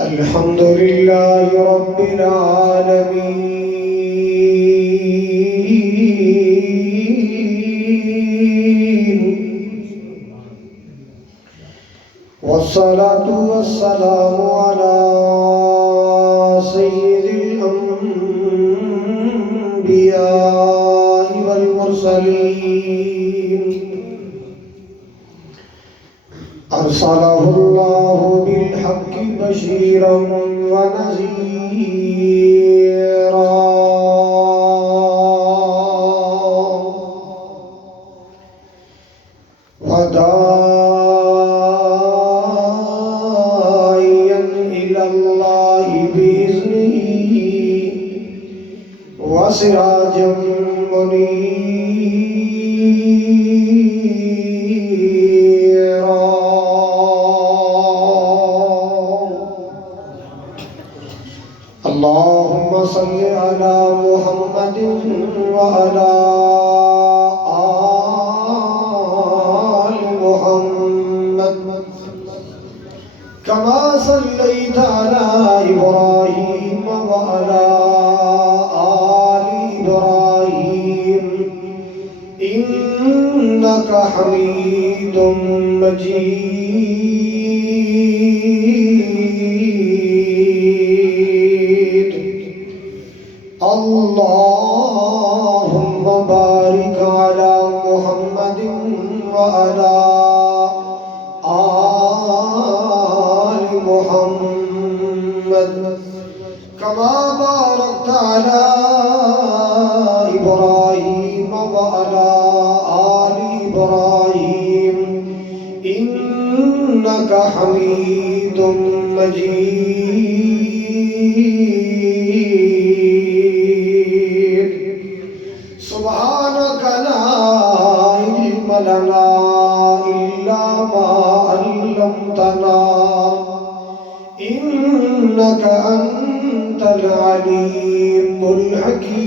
الحمد لله رب العالمين والصلاة والسلام على سيد الأنبياء والمرسلين أرسله الله بالحق بشيرا ونذيرا وداعيا إلى الله بإذنه وسراجا منيرا. اللهم صل على محمد وعلى آل محمد كما صليت على إبراهيم وعلى آل إبراهيم إنك حميد مجيد. اللهم بارك على محمد وعلى آل محمد كما باركت على إبراهيم وعلى آل إبراهيم إنك حميد مجيد. سبحانك لا علم لنا إلا ما علمتنا إنك أنت العليم الحكيم.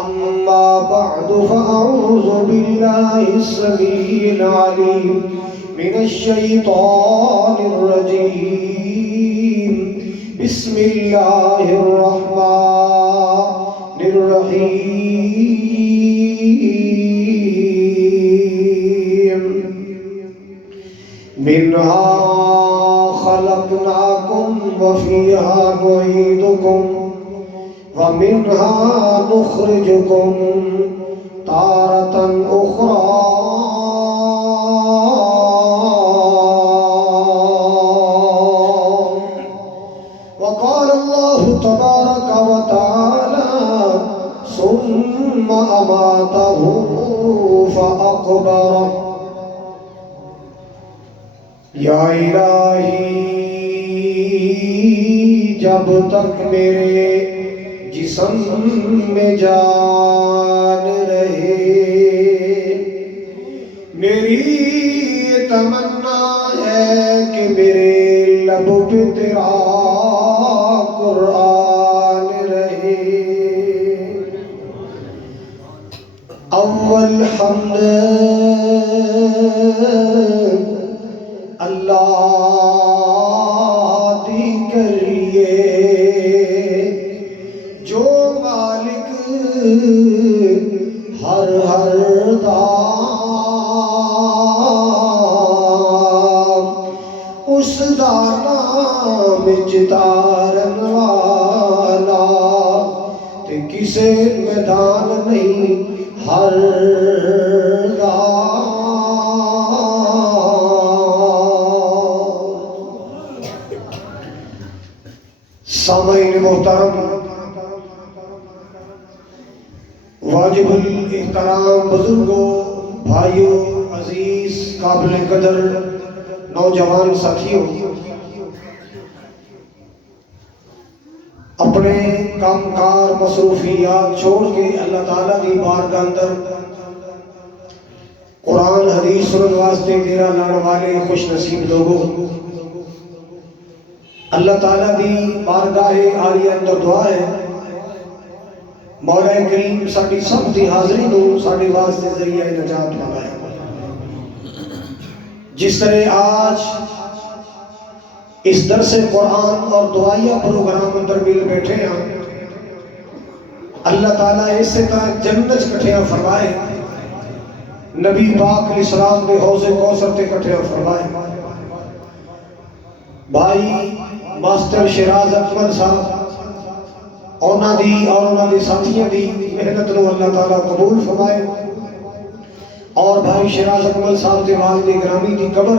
أما بعد فأعوذ بالله السميع العليم من الشيطان الرجيم. بسم الله الرحمن الرحيم. منها خلقناكم وفيها نعيدكم ومنها نخرجكم تارة أخرى. وقال الله تبارك وتعالى ثم أماته فأقبره. یا الہی جب تک میرے جسم میں جان رہے میری تمنا ہے کہ میرے لب پہ تیرا قرآن رہے. اول حمد اللہ دی کریے جو مالک ہر ہر دام اس دا نام چتارن والا تے کسے میدان نہیں ہر دام. سامعین محترم، واجب الاحترام بزرگوں، بھائیوں، عزیز، قابل قدر نوجوان ساتھیوں، اپنے کام کار مصروفیات چھوڑ کے اللہ تعالیٰ کی بارگاہ اندر قرآن حدیث سنن واسطے ڈیرا لانے والے خوش نصیب لوگوں، اللہ تعالیٰ دی بارگاہ عالیہ اندر دعا ہے مولا کریم ساڈی سب دی حاضری نو ساڈے واسطے ذریعہ نجات بنائے۔ جس طرح آج اس درس قرآن اور دعائیہ پروگرام اندر مل بیٹھے ہیں، اللہ تعالیٰ اسی طرح جنت کٹھیاں فرمائے، نبی پاک علیہ السلام نے حوض کوثر تے کٹھیاں فرمائے۔ بھائی ماسٹر شیراز اکمل صاحب اونا دی اور اونا دی ساتھیاں دی محنت نو اللہ تعالیٰ قبول فرمائے، اور بھائی شیراز اکمل صاحب دے والد گرامی دی قبر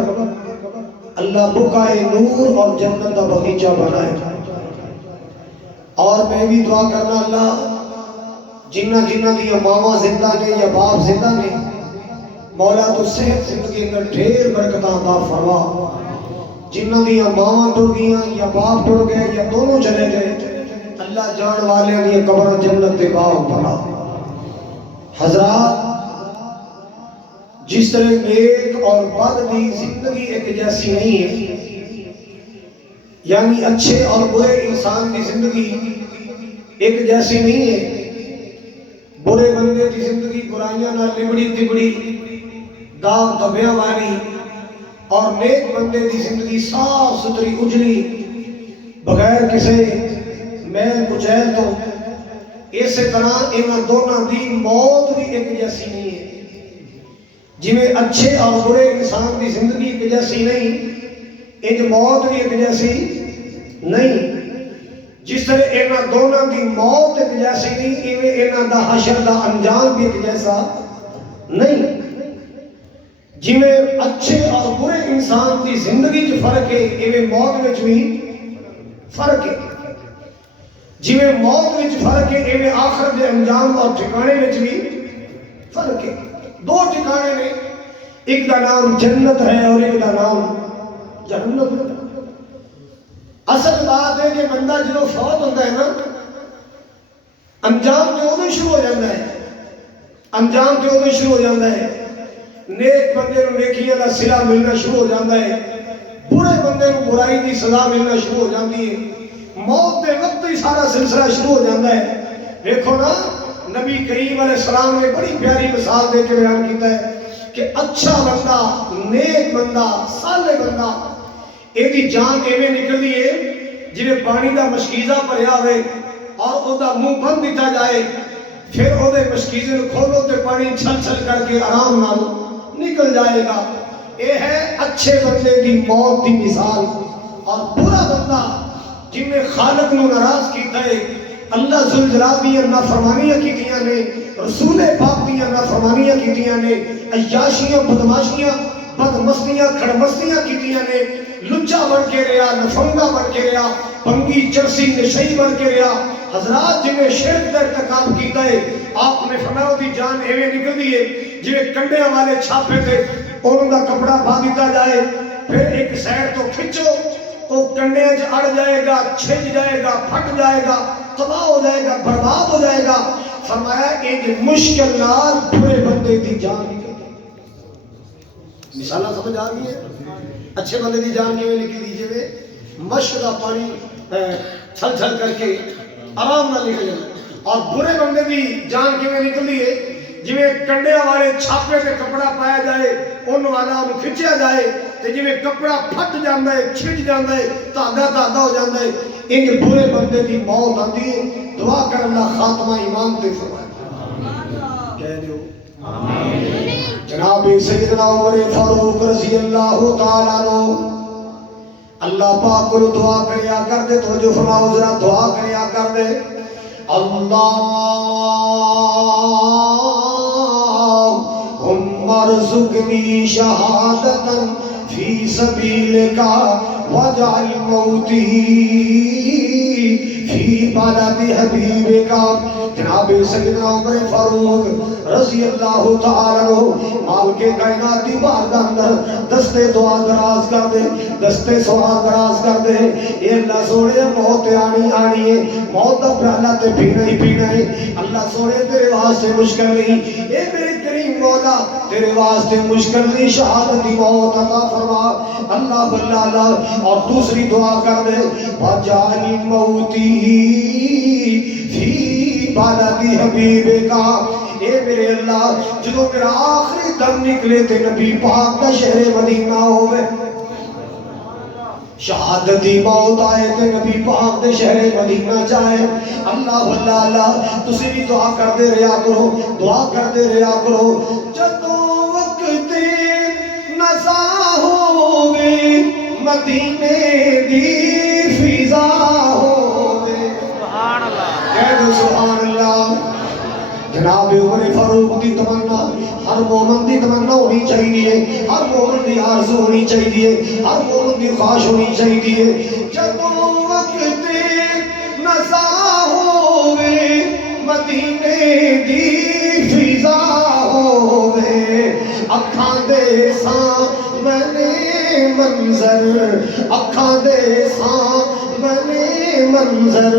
اللہ بقائے نور اور جنت دا بغیچہ بنائے۔ اور میں بھی دعا کرنا اللہ جنہ دی ماما زندہ نے یا باپ زندہ نے، مولا تو صحت زندگی اندر ڈھیر برکتاں عطا فرما۔ جنہ دی ماما ٹر گیاں یا باپ ٹر گئے یا دونوں چلے گئے، اللہ جان والے دی قبر جنت دے باغ بنا۔ حضرات جس طرح نیک اور بد دی زندگی ایک جیسی نہیں ہے، یعنی اچھے اور برے انسان کی زندگی ایک جیسی نہیں ہے۔ برے بندے کی زندگی برائیاں نہ لبڑی تبڑی داغ دبیاں والی، اور نیک بندے کی زندگی صاف ستھری اجلی بغیر کسی میل کچیل تو۔ اسی طرح انہاں دونوں دی موت بھی ایک جیسی نہیں ہے۔ جویں اچھے اور برے انسان کی زندگی ایک جیسی نہیں، انج موت بھی ایک جیسی نہیں۔ جس طرح انہاں دونوں کی موت ایک جیسی نہیں، ایویں انہاں دا حشر دا انجام بھی ایک جیسا نہیں۔ جویں اچھے اور برے انسان کی زندگی چ فرق ہے، ایویں موت وچ بھی فرق ہے۔ جویں موت وچ فرق ہے، ایویں آخرت دے انجام اور ٹھکانے وچ بھی فرق ہے۔ دو ٹھکانے نے، ایک دا نام جنت ہے اور ایک دا نام جہنم ہے۔ اصل بات ہے کہ بندہ جدو فوت ہوتا ہے نا، انجام تے ادو شروع ہو جاتا ہے، انجام تے ادو شروع ہو جاتا ہے۔ نیک بندے نو نیکیاں دا صلہ ملنا شروع ہو جاتا ہے، برے بندے نو برائی دی سزا ملنا شروع ہو جاتی ہے۔ موت دے وقت ہی سارا سلسلہ شروع ہو جاتا ہے۔ دیکھو نا، نبی کریم علیہ السلام نے بڑی پیاری مثال دے کے بیان کیتا ہے کہ اچھا بندہ، نیک بندہ، صالح بندہ، ایدی جان ایویں نکلدی ہے جویں پانی دا مشکیزہ بھریا ہوئے اور او دا منہ بند دتا جائے، پھر او دے مشکیزے نو کھولو تے پانی چھل چھل کر کے آرام نال نکل جائے گا۔ اے ہے اچھے بندے دی موت دی مثال۔ اور برا بندہ جن نے خالق نو ناراض کیتا ہے، اللہ ذوالجلال دیاں نافرمانیاں کیتیاں نے، رسول پاک دیاں نافرمانیاں کیتیاں نے، عیاشیاں بدماشیاں بدمستیاں کھڑمستیاں کیتیاں نے، لچا بن کے رہا، نفنگا بن کے رہا، پنگی چرسی نشئی بن کے رہا۔ حضرات جنہیں شرک کا ارتکاب کیتا ہے، آپ نے فرمایا دی جان ایویں نکل دی ہے جنہیں کنڈیاں والے چھاپے تھے، انہوں کا کپڑا پا دیتا جائے، پھر ایک سائڈ تو کھچو، وہ کنڈیاں جو اڑ جائے گا، چھج جائے گا، پھٹ جائے گا، تباہ ہو جائے گا، برباد ہو جائے گا۔ فرمایا ایک مشکل نال برے بندے دی جان نکل گئی۔ مثالہ سمجھ آ گئی ہے؟ اچھے بندے دی جان کیویں نکل دی جائے، مشک دا پانی چھل چھل کر کے آرام نہ نکل جائے۔ اور برے بندے دی جان کیویں نکل دی ہے، جویں کنڈیاں والے چھاپے تے کپڑا پایا جائے، ان والا انہوں کھچیا جائے تے جویں کپڑا پھٹ جاندا ہے، چھج جاندا ہے، دھاگا ہو جاندا ہے، انج برے بندے دی موت آندی ہے۔ دعا کر اللہ خاتمہ ایمان تے فرمائے۔ کہہ دیو آمین۔ جناب سیدنا عمر فاروق رضی اللہ تعالیٰ عنہ اللہ پاک کو دعا کریا کر دے، توجہ فرماؤ ذرا، دعا کریا کر دے، اللہم ارزقنی شہادتا فی سبیلک واجعل موتی فی بلد حبیبک۔ جناب سیدنا عمر فاروق رضی اللہ تعالیٰ عنہ مال کے کائنات دی بارگاہ اندر دستے دعا دراز کر دے، دستے سوال دراز کر دے، اے اللہ سونے موت آنی آنی ہے، موت دا پیالہ تے پینا ہی پینا ہے، اللہ سونے تیرے واسطے مشکل نہیں، اے میرے کریم مولا تیرے واسطے مشکل نہیں، شہادت دی موت عطا فرما اللہ اللہ۔ اور دوسری دعا کر دے، وجعل موتی فی بالادی حبیب کا اے میرے اللہ جدو میرا آخری دم نکلے تے نبی پاک کا شہر مدینہ ہوئے شہادتی موت آئے تے نبی پاک دے شہر مدینہ جائے اللہ اللہ تسی بھی دعا کر دے رہا کرو دعا کر دے رہا کرو جدو وقت نزا ہوئے مدینے دی فضا ہوئے سبحان اللہ کہہ دو سبحان اللہ جناب عمر فاروق دی تمنا ہر مومن دی تمنا ہونی چاہیے ہر مومن دی آرزو ہونی چاہیے ہر مومن دی خواہش ہونی چاہیے جدو وقت نزا ہوئے مدینے دی فضا ہوئے اکھاں دے سامنے منظر اکھاں دے سامنے منظر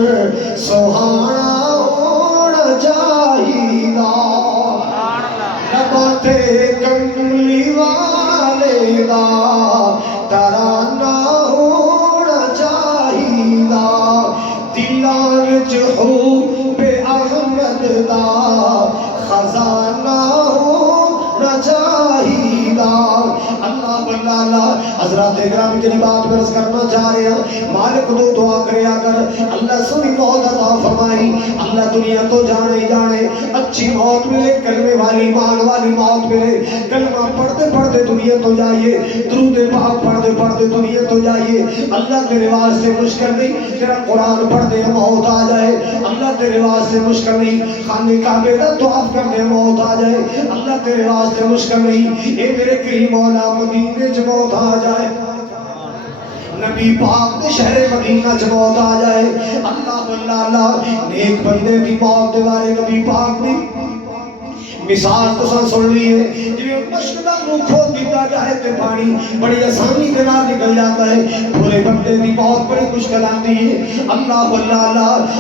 سہانا ہونا چاہیدا نباتے کملی والے دا ترانہ ہونا چاہیدا دلاں وچ حب احمد دا خزانہ ہونا چاہیدا اللہ اللہ حضرات اکرام کی بات برس کرنا چاہ رہے ہیں مالک دو دعا کریا کر اللہ سنی موت عطا فرمائی اللہ دنیا تو جانے جانے اچھی موت ملے کلمے والی ایمان والی موت ملے کلمہ پڑھتے پڑھتے دنیا تو جائیے درود پاک پڑھتے پڑھتے دنیا تو جائیے اللہ تیرے واسطے مشکل نہیں تیرا قرآن پڑھتے موت آ جائے اللہ تیرے واسطے مشکل نہیں خانے کعبے کا طواف کرتے موت آ جائے اللہ تیرے واسطے مشکل نہیں اے میرے کریم مولا مدینے چ موت آ جائے نبی پاک دے شہر مدینہ چ موت آ جائے اللہ نیک بندے کی موت دے بارے نبی پاک دی مثال تو سن لیے جی مشک دا منہ کھول دیتا جائے تے پانی بڑی آسانی کے نال نکل جاتا ہے برے بندے دی موت بڑی مشکل آتی ہے اللہ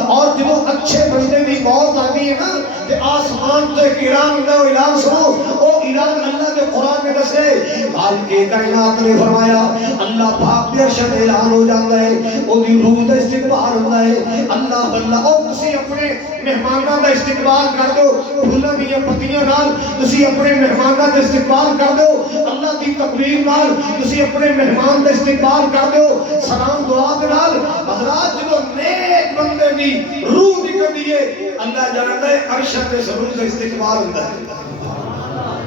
اور جب اچھے بندے دی موت آتی ہے نا کہ آسمان تو ایک اعلان ہوتا ہے وہ اعلان سنو وہ اعلان اللہ کے قرآن میں دسے مالک کائنات نے فرمایا اللہ پاک دے ارشد اعلان ہو جاتا ہے وہ دی روح دا استقبال ہوتا ہے اللہ اور تسی اپنے مہمانوں دا استقبال کر دو پھلاں دی پتیاں نال تسی اپنے مہمانوں دا استقبال کر دو اللہ دی تقریر نال تسی اپنے مہمان دا استقبال کر دو سلام دعا دے نال حضرات جدو نیک بندے دی روح نکلدی ہے اللہ جانتا ہے ارشد تے ضرور دا استقبال ہوتا ہے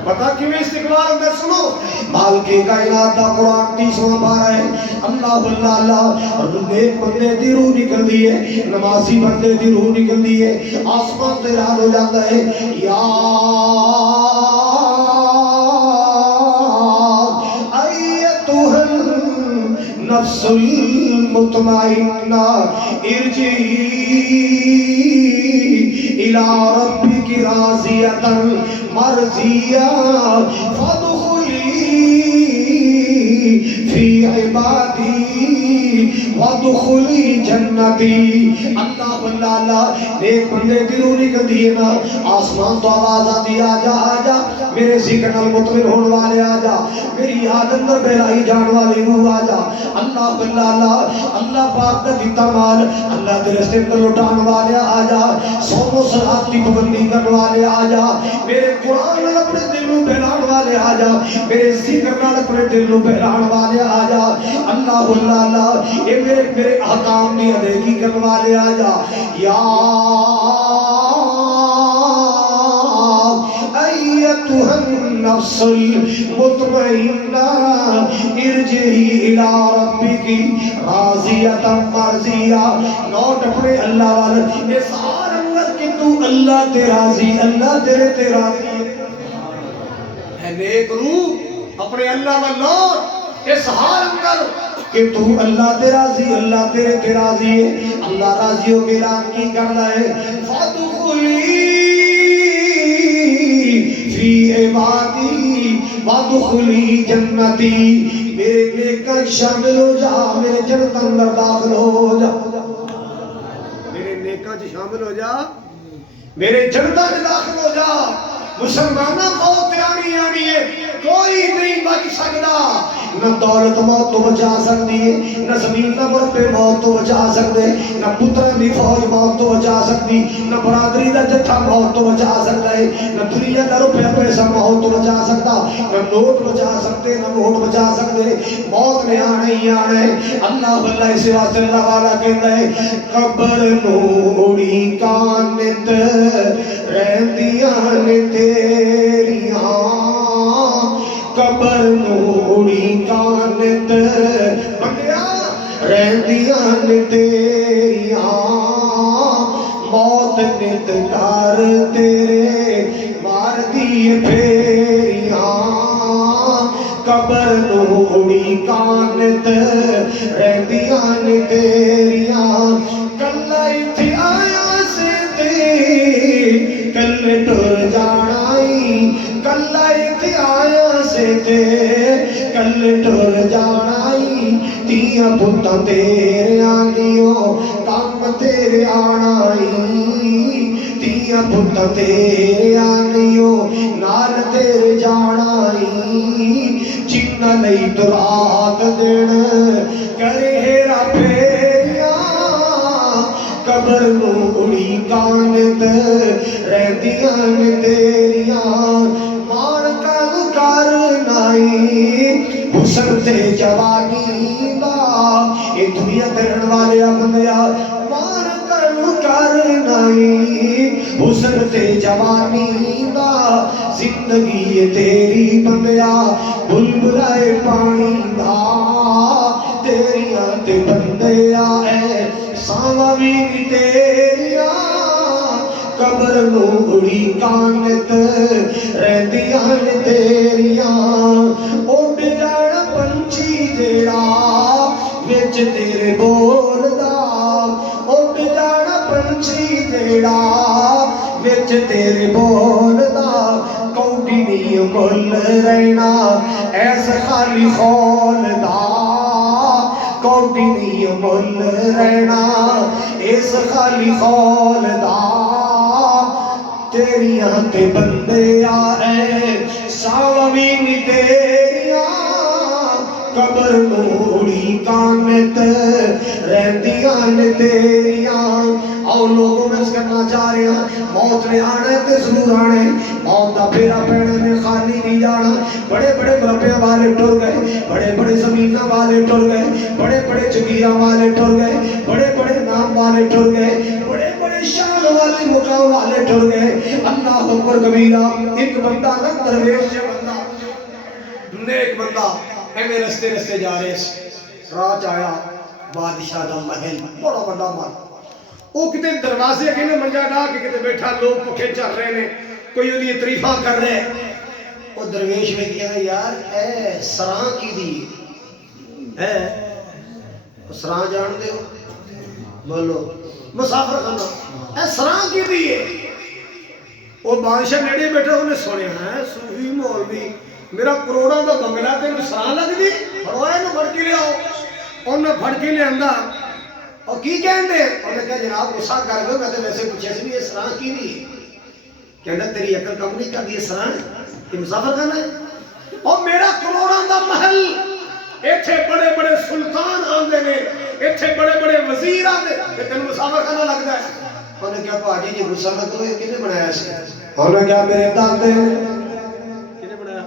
پتا کیویں استقبال ہوتا ہے سنو مالک کائنات دا قرآن 30واں پارہ ہے اللہ اور نیک بندے دی روح نکلدی ہے نمازی بندے دی روح نکلدی ہے آسمان تے اعلان ہو جاتا ہے یا ایتھا النفس المطمئنہ ارجعی الى ربک راضیۃ مرضیہ فادخلی فی عبادی وادخلی جنتی اللہ ایک بندے دلوں نکلتی ہے نا آسمان تو آواز آتی آجا میرے ذکر نال مطمئن ہونے والے آجا میری یاد اندر بہلائی جان والے روح آجا اللہ پاک دا دیتا مال اللہ دے رستے اندر لٹان والے آجا سوم و صلات کی پابندی کرنے والے آجا میرے قرآن نال اپنے دل نوں بہلان والے آجا میرے ذکر نال اپنے دل نوں بہلان والے آجا اللہ اے میرے احکام دی ادائیگی کرنے والے آجا یا ایتھا النفس المطمئنہ ارجعی الی ربک راضیۃ مرضیہ لوٹ اپنے اللہ والے اظہار اندر کہ تو اللہ تے راضی اللہ تیرے تے راضی ہے نیک روح اپنے اللہ والے لوٹ اظہار اندر کہ تو اللہ تے راضی اللہ تیرے تے راضی ہے اللہ راضی ہو کے اعلان کی کرنا ہے فادخلی فی عبادی وادخلی جنتی میرے نیک شامل ہو جا میرے جنت اندر داخل ہو جا میرے نیکاں چ شامل ہو جا میرے جنت میں داخل ہو جا مسلمانہ موت آنی ہے کوئی نہیں بچ سکتا نہ دولت موت تو بچا سکتی ہے، نہ زمین نہ مربے موت تو بچا سکتے، نہ پتروں دی فوج موت تو بچا سکتی، نہ برادری دا جتھا موت تو بچا سکتا ہے، نہ دنیا دا روپیہ پیسہ موت تو بچا سکتا، نہ نوٹ بچا سکتے، نہ ووٹ بچا سکتے، موت نے آنا ہی آنا ہے۔ اللہ اللہ اس واسطے اللہ والا کہتا ہے قبر نوڑی کانت رہندیاں نے تیریاں، قبر نوڑی کانت بندیا رہندیاں نے تیریاں، موت نت کر تیرے مار دی پھیریاں، قبر نوڑی کانت رہندیاں نے تیریاں، کلہ ایتھے آیا سے تے کل ٹر جانائی، کلہ ایتھے آیا سے تے کل ٹر جانائی، تیاں پتاں تیرے آنیوں کام تیرے آنائی، تیاں پتاں تیرے آنیوں نال تیرے جانائی، جنہ لئی تو رات دن کرے ہیرا پھیریاں، قبر نوڑی کانت رہندیاں نے تیریاں، مان کن کرنائی حسن تے جوانی دا، اے دنیا تے رہن والے بندیا مان کن کرنائی حسن تے جوانی دا، زندگی تیری بندیا بلبلائے پانی دا، تیریاں تے بندیا اے ساواں بھی تیریاں، قبر نوڑی کانت رہندیاں نے تیریاں، اڈ جانا پنچھی جیڑا وچ تیرے بولدا، اڈ جانا پنچھی جیڑا وچ تیرے بولدا، کوٹی نہیں مل رہنا ایس خالی خول دا، کوٹی نہیں مل رہنا ایس خالی خول دا، تیریاں تے بندیا اے ساویں تیریاں، قبر نوڑی کانت رہندیاں نے تیریاں۔ اور لوگوں میں اس کرنا چاہ رہے ہیں موت نے آنا ہے تے ضرور آنا ہے، موت دا پھیرا پیڑے میں خالی نہیں جانا، بڑے بڑے مربے والے ٹر گئے، بڑے بڑے زمینہ والے ٹر گئے، بڑے بڑے جگیرہ والے ٹر گئے، بڑے بڑے نام والے ٹر گئے، بڑے بڑے شان والے مقام والے ٹر گئے۔ اللہ اکبر کبیرہ، ایک بندہ نہ درویش سے بندہ نیک بندہ ایویں رستے رستے جا رہے راہ چ آیا بادشاہ دا محل بڑا بڑا محل، وہ کتے دروازے کے نے منجا ڈا کے کتے بیٹھا، لوگ پکھے چل رہے نے، کوئی انہی تعریفاں کر رہے، وہ درویش نے کیا یار اے سراں کی دی اے سراں جان دے ہو بولو مسافر خانہ اے سراں کی دی ہے، وہ بادشاہ نیڑے بیٹھا انہیں سنے ہیں صوفی مولوی میرا کروڑوں کا بنگلہ تے سراں لگ دی، پڑھوائے نو پھڑ کے لے آؤ، انہیں پھڑ کے لے آندہ اور کی کہن دے؟ انہوں نے کہا جناب غصہ کر گئے، میں تو ویسے پوچھے سے بھی یہ سراں کی نہیں کہنا تیری عقل کم نہیں کر دی، سراں یہ مسافر خانہ ہے، اور میرا کروڑوں دا محل، ایتھے بڑے بڑے سلطان آندے نے، ایتھے بڑے بڑے وزیر آندے، کہ تینوں مسافر خانہ لگتا ہے؟ انہوں نے کہا پاجی جی غصہ نہ کرو، یہ کنے بنایا سے؟ انہوں نے کہا میرے دادے کنے بنایا؟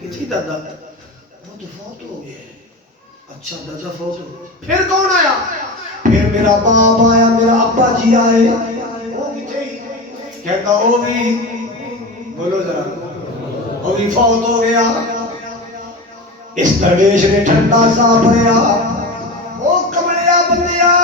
کسی دادا؟ وہ تو فوت ہو گئے۔ اچھا دادا فوت ہو، پھر کون آیا؟ پھر میرا باپ آیا، میرا ابا جی آئے، وہ کتھے ہی کہتا وہ بھی بولو ذرا وہ بھی فوت ہو گیا۔ اس درویش نے ٹھنڈا سا بھریا، وہ کملیا بندیا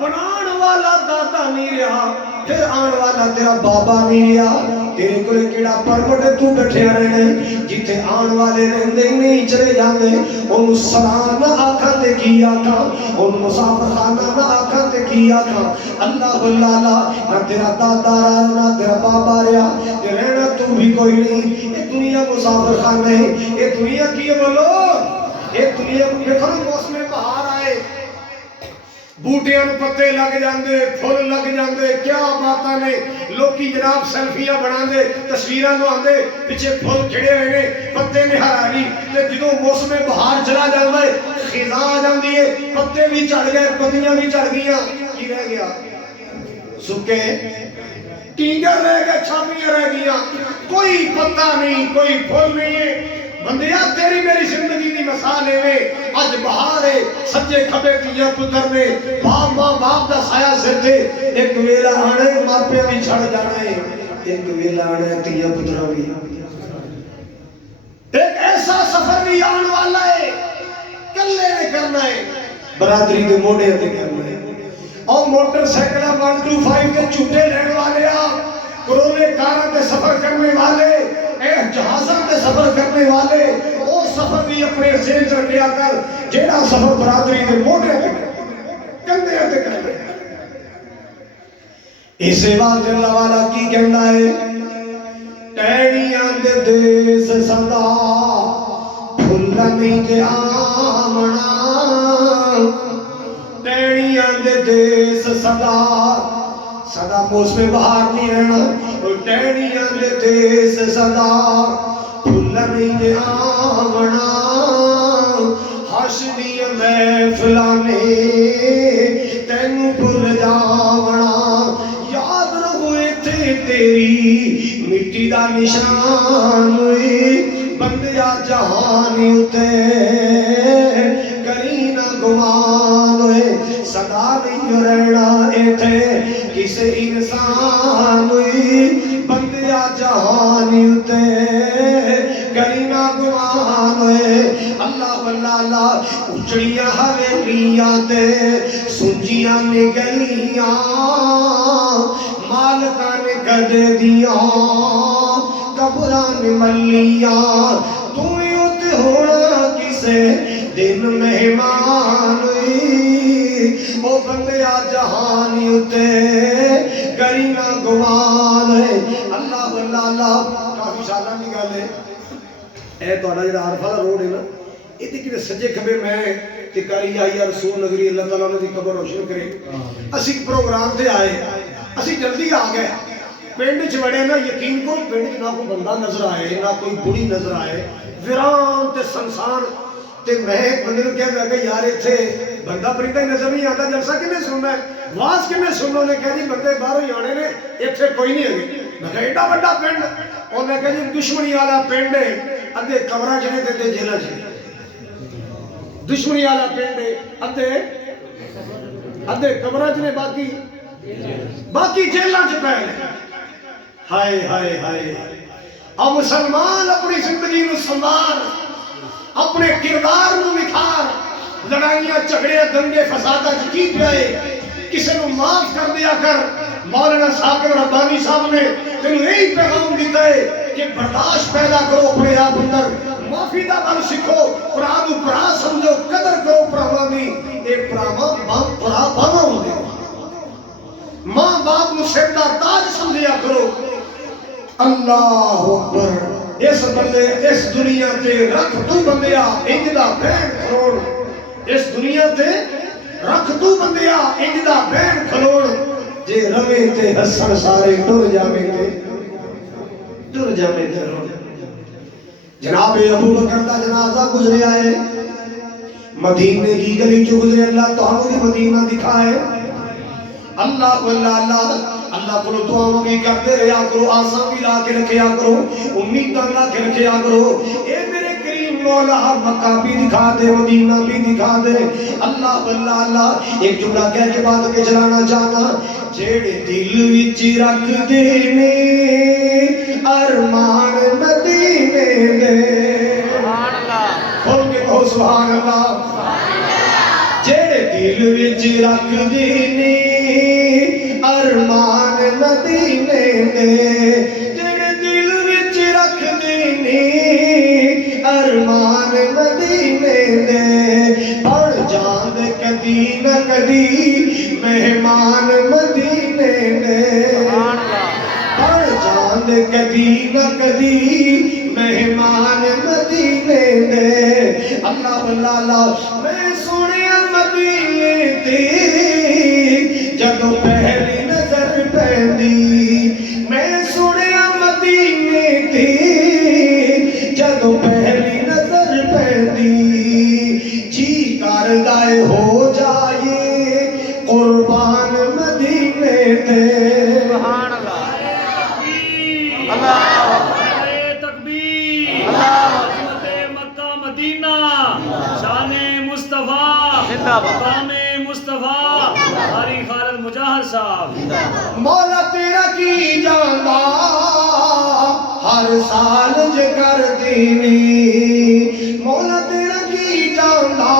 بنان والا دادا نہیں رہا، پھر آن والا تیرا بابا نہیں رہا، تیرے کو کیڑا پرمٹ تو بیٹھے رہنے، جتے آن والے رہندے نہیں چلے جاندے، ان سراں نہ آکھاں تے کی آکھاں، ان مسافر خانہ نہ آکھاں تے کی آکھاں۔ اللہ اللہ نہ تیرا دادا رہا نہ تیرا بابا رہا، تے رہنا تو بھی کوئی نہیں، یہ دنیا مسافر خانہ ہے، یہ دنیا کی ہے بولو، یہ دنیا کو دیکھو موسم بہار آئے، بوٹیاں نوں پتے لگ جاندے، پھل لگ جاندے، کیا باتاں نے، لوکی جناب سیلفیاں بناندے، تصویراں نوں آندے، پیچھے پھل کھڑے ہوئے نے، پتے نے ہراری، تے جدوں موسم بہار چلا جاندا ہے، خزاں آ جاندی ہے، پتے بھی چڑھ گئے، پتیاں بھی چڑھ گئیاں، کی رہ گیا؟ سکے ٹینگر رہ گئے، چھاپیاں رہ گئیاں، کوئی پتا نہیں، کوئی پھل نہیں ہے۔ بندیا تیری میری زندگی دی مثال ہے، اج بہار ہے، سجے کھبے تیاں پتر نے، باپ ماں باپ دا سایہ سر تے، ایک ویلا آنے ماپے بھی چھڑ جانا ہے، ایک ویلا آنے تیاں پتر بھی، ایک ایسا سفر بھی آن والا ہے، کلے نے کرنا ہے، برادری دے موڑے تے کرنا ہے، اور موٹر سائیکلہ 125 کے چھوٹے لین والے کرونے کارہ تے سفر کرنے والے، جہازاں تے سفر کرنے والے، وہ سفر بھی اپنے ذہن سے رکھیا کر، جیڑا سفر برادری دے موڑے تے کندے تے کرنے۔ اسے بات اللہ والا کی کہنا ہے، ٹیڑیاں دے دیس صدا پھلنی دے آمنا، ٹیڑیاں دے دیس صدا صدا موسم بہار نہیں رہنا، ٹیڑیاں دے دیس صدا پھلنی دے آمنا، حشریاں محفلانے تینوں بھول جاونا، یاد رہے تھے تیری مٹی دا نشان ہوئی، بندیا جہانی اتے کری نہ گمان ہوئے، صدا نہیں رہنا ایتھے کسے انسان ہوئی، بندیا جہانی اتے کری نہ گمان ہوئے، اللہ واللہ اللہ اچڑیاں حویلیاں تے سنجیاں نگلیاں، مالکان گدے دیاں قبران ملیاں، تو یوت ہونا کسے دن مہمان ہوئی، وہ بندیا جہانی اتے کرینا گمان ہے، اللہ واللہ اللہ۔ کافی سالہ نہیں گالے اے توڑا جڑا عرفہ روڈ ہے نا، یہ دیکھیں سجے کھبے میں تکاری آئی رسول نگری، اللہ تعالیٰ نے دی قبر روشن کرے، اسی پروگرام تے آئے، اسی جلدی آ گئے، پینڈ چھ وڑے نا، یقین کو پینڈ چھ نہ کوئی بندہ نظر آئے، نہ کوئی بڑی نظر آئے، ویران تے سنسان تے میں ایک بندے نے کہا کہ یار اتھے بندہ پرندہ ہی نظر نہیں آتا، جلسہ کنے سننا ہے، واز کنے سننا، نے کہا جی بندے باہروں ہی آنے نے، اتھے کوئی نہیں ہے، میں کہا ایڈا بڑا پینڈ، اور میں کہا جی دشمنی والا پینڈ ہے، ادھے کمرہ جنے تے جیلہ جنے، دشمنی والا پینڈ ہے، ادھے کمرہ جنے باقی جیلہ چ پہلے، ہائے ہائے ہائے، اب مسلمان اپنی زندگی نو سنوار، اپنے کردار نو نکھار، لڑائیاں جھگڑے دنگے فسادہ کی پائے، کسی نو معاف کر دیا کر۔ مولانا ثاقب ربانی صاحب نے تینوں یہی پیغام دیتا ہے کہ برداشت پیدا کرو اپنے آپ اندر، معافی دا بل سکھو، پرا نو پرا سمجھو، قدر کرو پراواں دی، اے پراواں پرا باواں ہوندے، ماں باپ نو سر دا تاج سمجھیا کرو۔ اللہ اکبر، اس بندے اس دنیا تے رکھ تو بندیا انج دا بین کھلوڑ، اس دنیا تے رکھ تو بندیا انج دا بین کھلوڑ، جے روے تے ہسن سارے ٹر جاویں تے روڑ۔ جناب ابو بکر دا جنازہ گزریا ہے، مدینے دی گلی جو گزرے، اللہ تہانوں دی مدینہ دکھائے، اللہ واللہ اللہ کو دعاؤں بھی کرتے رہا کرو، آساں بھی لا کے رکھیا کرو، امیداں لا کے رکھیا کرو، اے میرے کریم مولا مکہ بھی دکھا دے، مدینہ بھی دکھا دے، اللہ واللہ اللہ۔ ایک جملہ کہہ کے بات کے چلانا چاہنا، جیڑے دل وچ رکھ دے نے ارمان مدینے دے، سبحان اللہ، کھول کے کہو سبحان اللہ، جیڑے دل وچ رکھ دے نے ارمان مدینے دے، جڑے دل وچ رکھ دینے ارمان مدینے دے، پڑ جان کدی نہ کدی مہمان مدینے دے، پڑ جان کدی نہ کدی مہمان مدینے دے، اللہ اللہ اللہ۔ میں سنیا مدینے تے جدوں پہلی نظر پیندی جی کردا ہے ہو جائے قربان مدینے تے سبحان اللہ اللہ تکبیر عظمت مکہ مدینہ شان مصطفیٰ مقام مصطفیٰ قاری خالد مجاہد صاحب مولا تیرا کی جاندا ہر سال کر دیوی مولا تیرا کی جاندا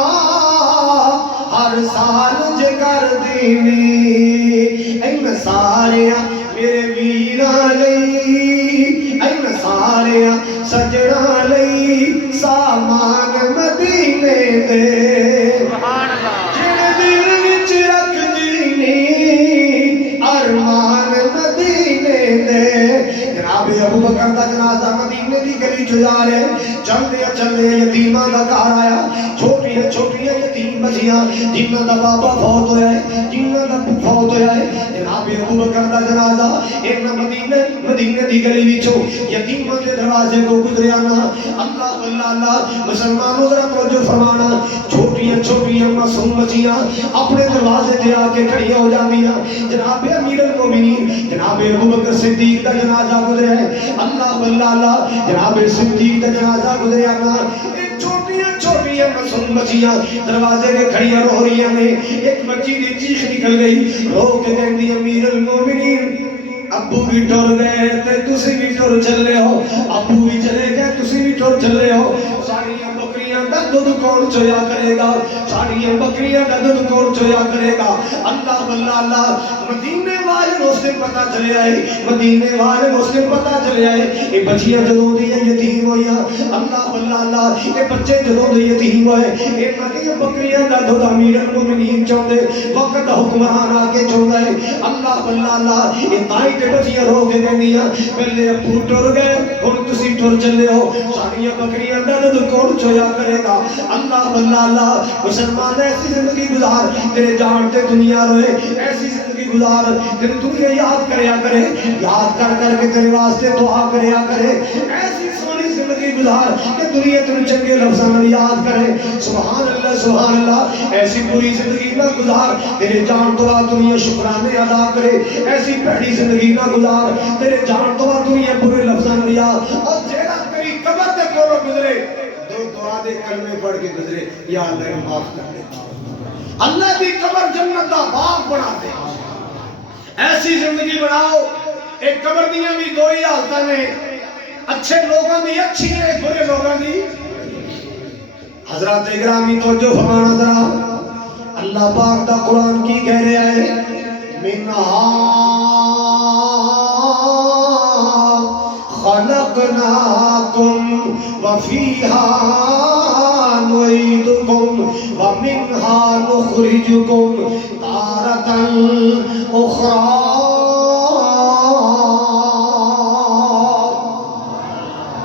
ہر سال کر دیوی این ساریا میرے ویراں لئی این ساریا سجنا لئی سامان مدینے دے سبحان اللہ جن دل وچ رکھ دینی ارمان مدینے دے جناب ابو بکر دا جنازہ مدینے دی گلی چ جا رہے چلدے یتیماں دا گھر آیا چھوٹیاں یتیم بچیاں جنہاں دا بابا فوت ہویا ہے جنہاں دا فوت ہویا ہے جناب ابو بکر دا جنازہ ایک مدینے دی گلی وچوں یتیماں دے دروازے کو گزریا نا اللہ اللہ مسلمانوں ذرا توجہ فرمانا چھوٹیاں معصوم بچیاں اپنے دروازے تے آ کے کھڑیاں ہو جاندیاں جناب امیر المومنین جناب ابو بکر صدیق دا جنازہ گزریا ہے اللہ جناب صدیق دا جنازہ گزریا نا چھوٹیاں معصوم بچیاں دروازے کے کھڑیاں رو رہی ہیں ایک بچی دی چیخ نکل گئی رو کے کہندی امیر المومنین ابو بھی ٹر گئے تے تسی بھی ٹر چلے ہو ابو بھی چلے گئے تسی بھی ٹر چلے ہو ساڑیاں بکریاں دا دودھ کون چویا کرے گا ساڑیاں بکریاں دا دودھ کون چویا کرے گا اللہ مدینے والے اس نے پتہ چلے آئے مدینے والے اس نے پتہ چلے آئے یہ بچیاں جدوں دی یتیم ہویاں اللہ یہ بچے جدوں دی یتیم ہوئے یہ مدینے بکریاں دا دودھ امیر المومنین چاہندے وقت حکمران آ کے چاہندا ہے اللہ یہ تائی تے بچیاں رو کے کہندیاں پہلے ابو ٹر گئے ہن تسی ٹر چلے ہو ساڑیاں بکریاں دا دودھ کون چویا کرے گا اللہ مسلمان ایسی زندگی گزار تیرے جان تے دنیا روئے ایسی زندگی گزار تیرے دنیا یاد کریا کرے یاد کر کے تیرے واسطے دعا کریا کرے ایسی سونی زندگی گزار کہ دنیا تیرے چنگے لفظاں نال یاد کرے سبحان اللہ ایسی پوری زندگی نہ گزار تیرے جان تو بعد دنیا شکرانے ادا کرے ایسی پیڑی زندگی نہ گزار تیرے جان تو بعد دنیا برے لفظاں نال یاد اور جیڑا تیری قبر تے کولوں گزرے دعا دے کلمے پڑھ کے گزرے یا اللہ معاف کر دے اللہ دی قبر جنت دا باغ بنا دے ایسی زندگی بناؤ ایک قبر دیاں بھی دو ہی حالتاں نے اچھے لوگوں دی اچھی ہے برے لوگوں دی حضرات گرامی توجہ فرمانا ذرا اللہ پاک دا قرآن کی کہہ رہا ہے منہا خلقناکم وفیہا نعیدکم ومنہا نخرجکم تارة اخرى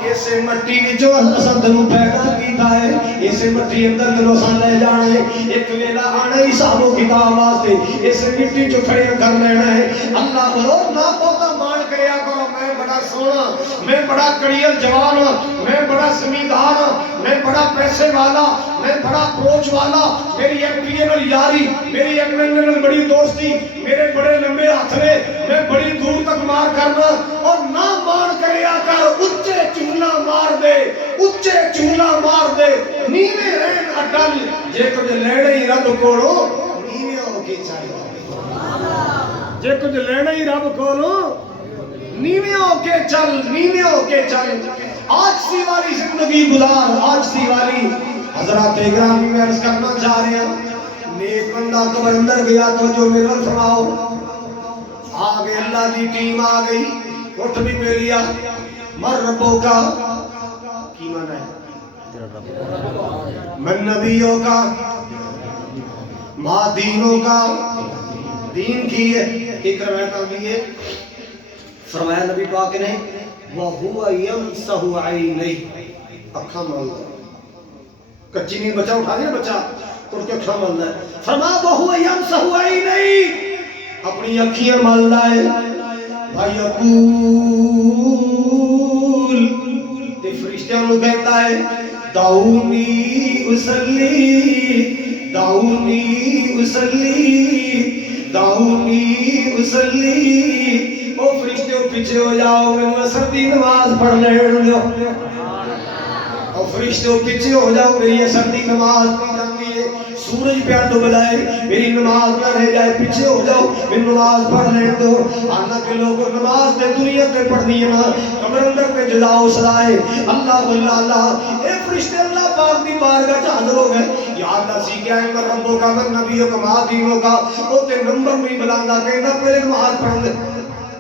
اسے مٹی وچوں اساں تینوں پیدا کیتا ہے اسے مٹی اندر تینوں اساں لے جانا ہے ایک ویلا آنا ہی حساب و کتاب واسطے اسے مٹی چوں کھڑے کر لینا ہے اللہ بولو نہ بہتا مان کریا کرو میں بڑا سونا میں بڑا کڑیل جوان ہوں میں بڑا زمیندار ہوں میں بڑا پیسے والا میں بڑا پروچ والا میری ایم پی اے نال یاری میری ایم ایل اے نال بڑی دوستی میرے بڑے لمبے ہاتھ نے میں بڑی دور تک مار کرنا اور نہ مان کریا کر اچھے چولا مار دے اچھے چولا مار دے نیوے رہن اٹل جے کچھ لینا ہی رب کولو نیوے ہو کے چل جے کچھ لینا ہی رب کولو نیوے ہو کے چل آج سی والی زندگی گزار آج سی والی حضرات اکرامی میں عرض کرنا چاہ رہے ہیں نیک بندہ قبر اندر گیا تو جو میرا فرماؤ آگے اللہ دی ٹیم آ گئی اٹھ بھی پہ لیا مر ربوں کا کی معنی ہے من نبیوں کا ماں دینوں کا دین کی ہے ایک روایت آگئی ہے فرمایا نبی پاک نے وَهُوَ يَمْسَهُ عَيْنَيْهِ اکھاں مالدہ کچی نہیں بچہ اٹھا دیا بچہ اٹھ کے اکھاں مالدہ ہے فرمایا وَهُوَ يَمْسَهُ عَيْنَيْهِ اپنی اکھیاں مالدہ ہے وَيَقُولُ فرشتیاں نو کہندا ہے دعونی اصلی دعونی اصلی دعونی اصلی او فرشتیوں پیچھے ہو جاؤ مینوں عصر دی نماز پڑھ لین دیو اور فرشتوں پیچھے ہو جاؤ میری عصر دی نماز پڑھ جاندی ہے سورج پہ ڈوب لائے میری نماز نہ رہ جائے پیچھے ہو جاؤ میری نماز پڑھ لین دو حالانکہ لوگ نماز تے دنیا تے پڑھنی ہے نا قبر اندر تے جدا ہو سلائے اللہ واللہ اللہ اے فرشتے اللہ پاک دی بارگاہ چ حاضر ہو گئے یا اللہ سی کیا ہے من ربوں کا من نبیوں کا ما دینوں کا او تے نمبر نہیں بلاندا کہندا پہلے نماز پڑھ لے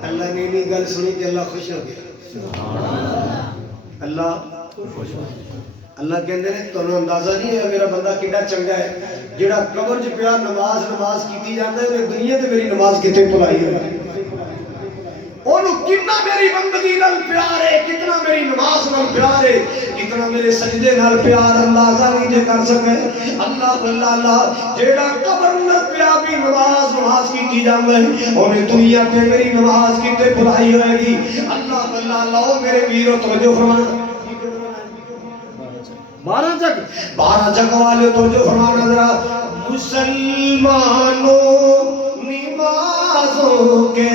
اللہ نے نہیں گل سنی تے اللہ خوش ہو گیا سبحان اللہ خوش ہو اللہ کہندے نے تانوں اندازہ نہیں ہے میرا بندہ کیڑا چنگا ہے جڑا قبر چ پیا نماز کیتی جاندا ہے اونے دنیا تے میری نماز کتے بھلائی ہے اونوں کتنا میری بندگی نال پیار ہے کتنا میری نماز نال پیار ہے کتنا میرے سجدے نال پیار اندازہ نہیں جے کر سکے اللہ واللہ اللہ جڑا قبر نال پیا بھی نماز کیتی جاندا ہے اونے دنیا تے میری نماز کتے بھلائی ہوئے گی اللہ واللہ اللہ میرے ویرو توجہ فرمانا 12 جگ والے توجہ فرمانا ذرا مسلمانوں نمازوں کے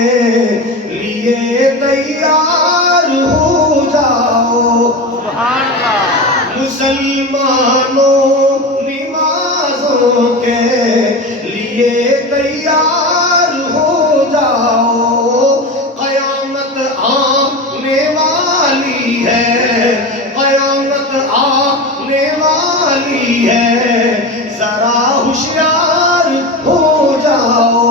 لیے تیار ہو جاؤ سبحان اللہ مسلمانوں نمازوں کے لیے تیار ہو جاؤ قیامت آنے والی ہے قیامت آنے والی ہے ذرا ہوشیار ہو جاؤ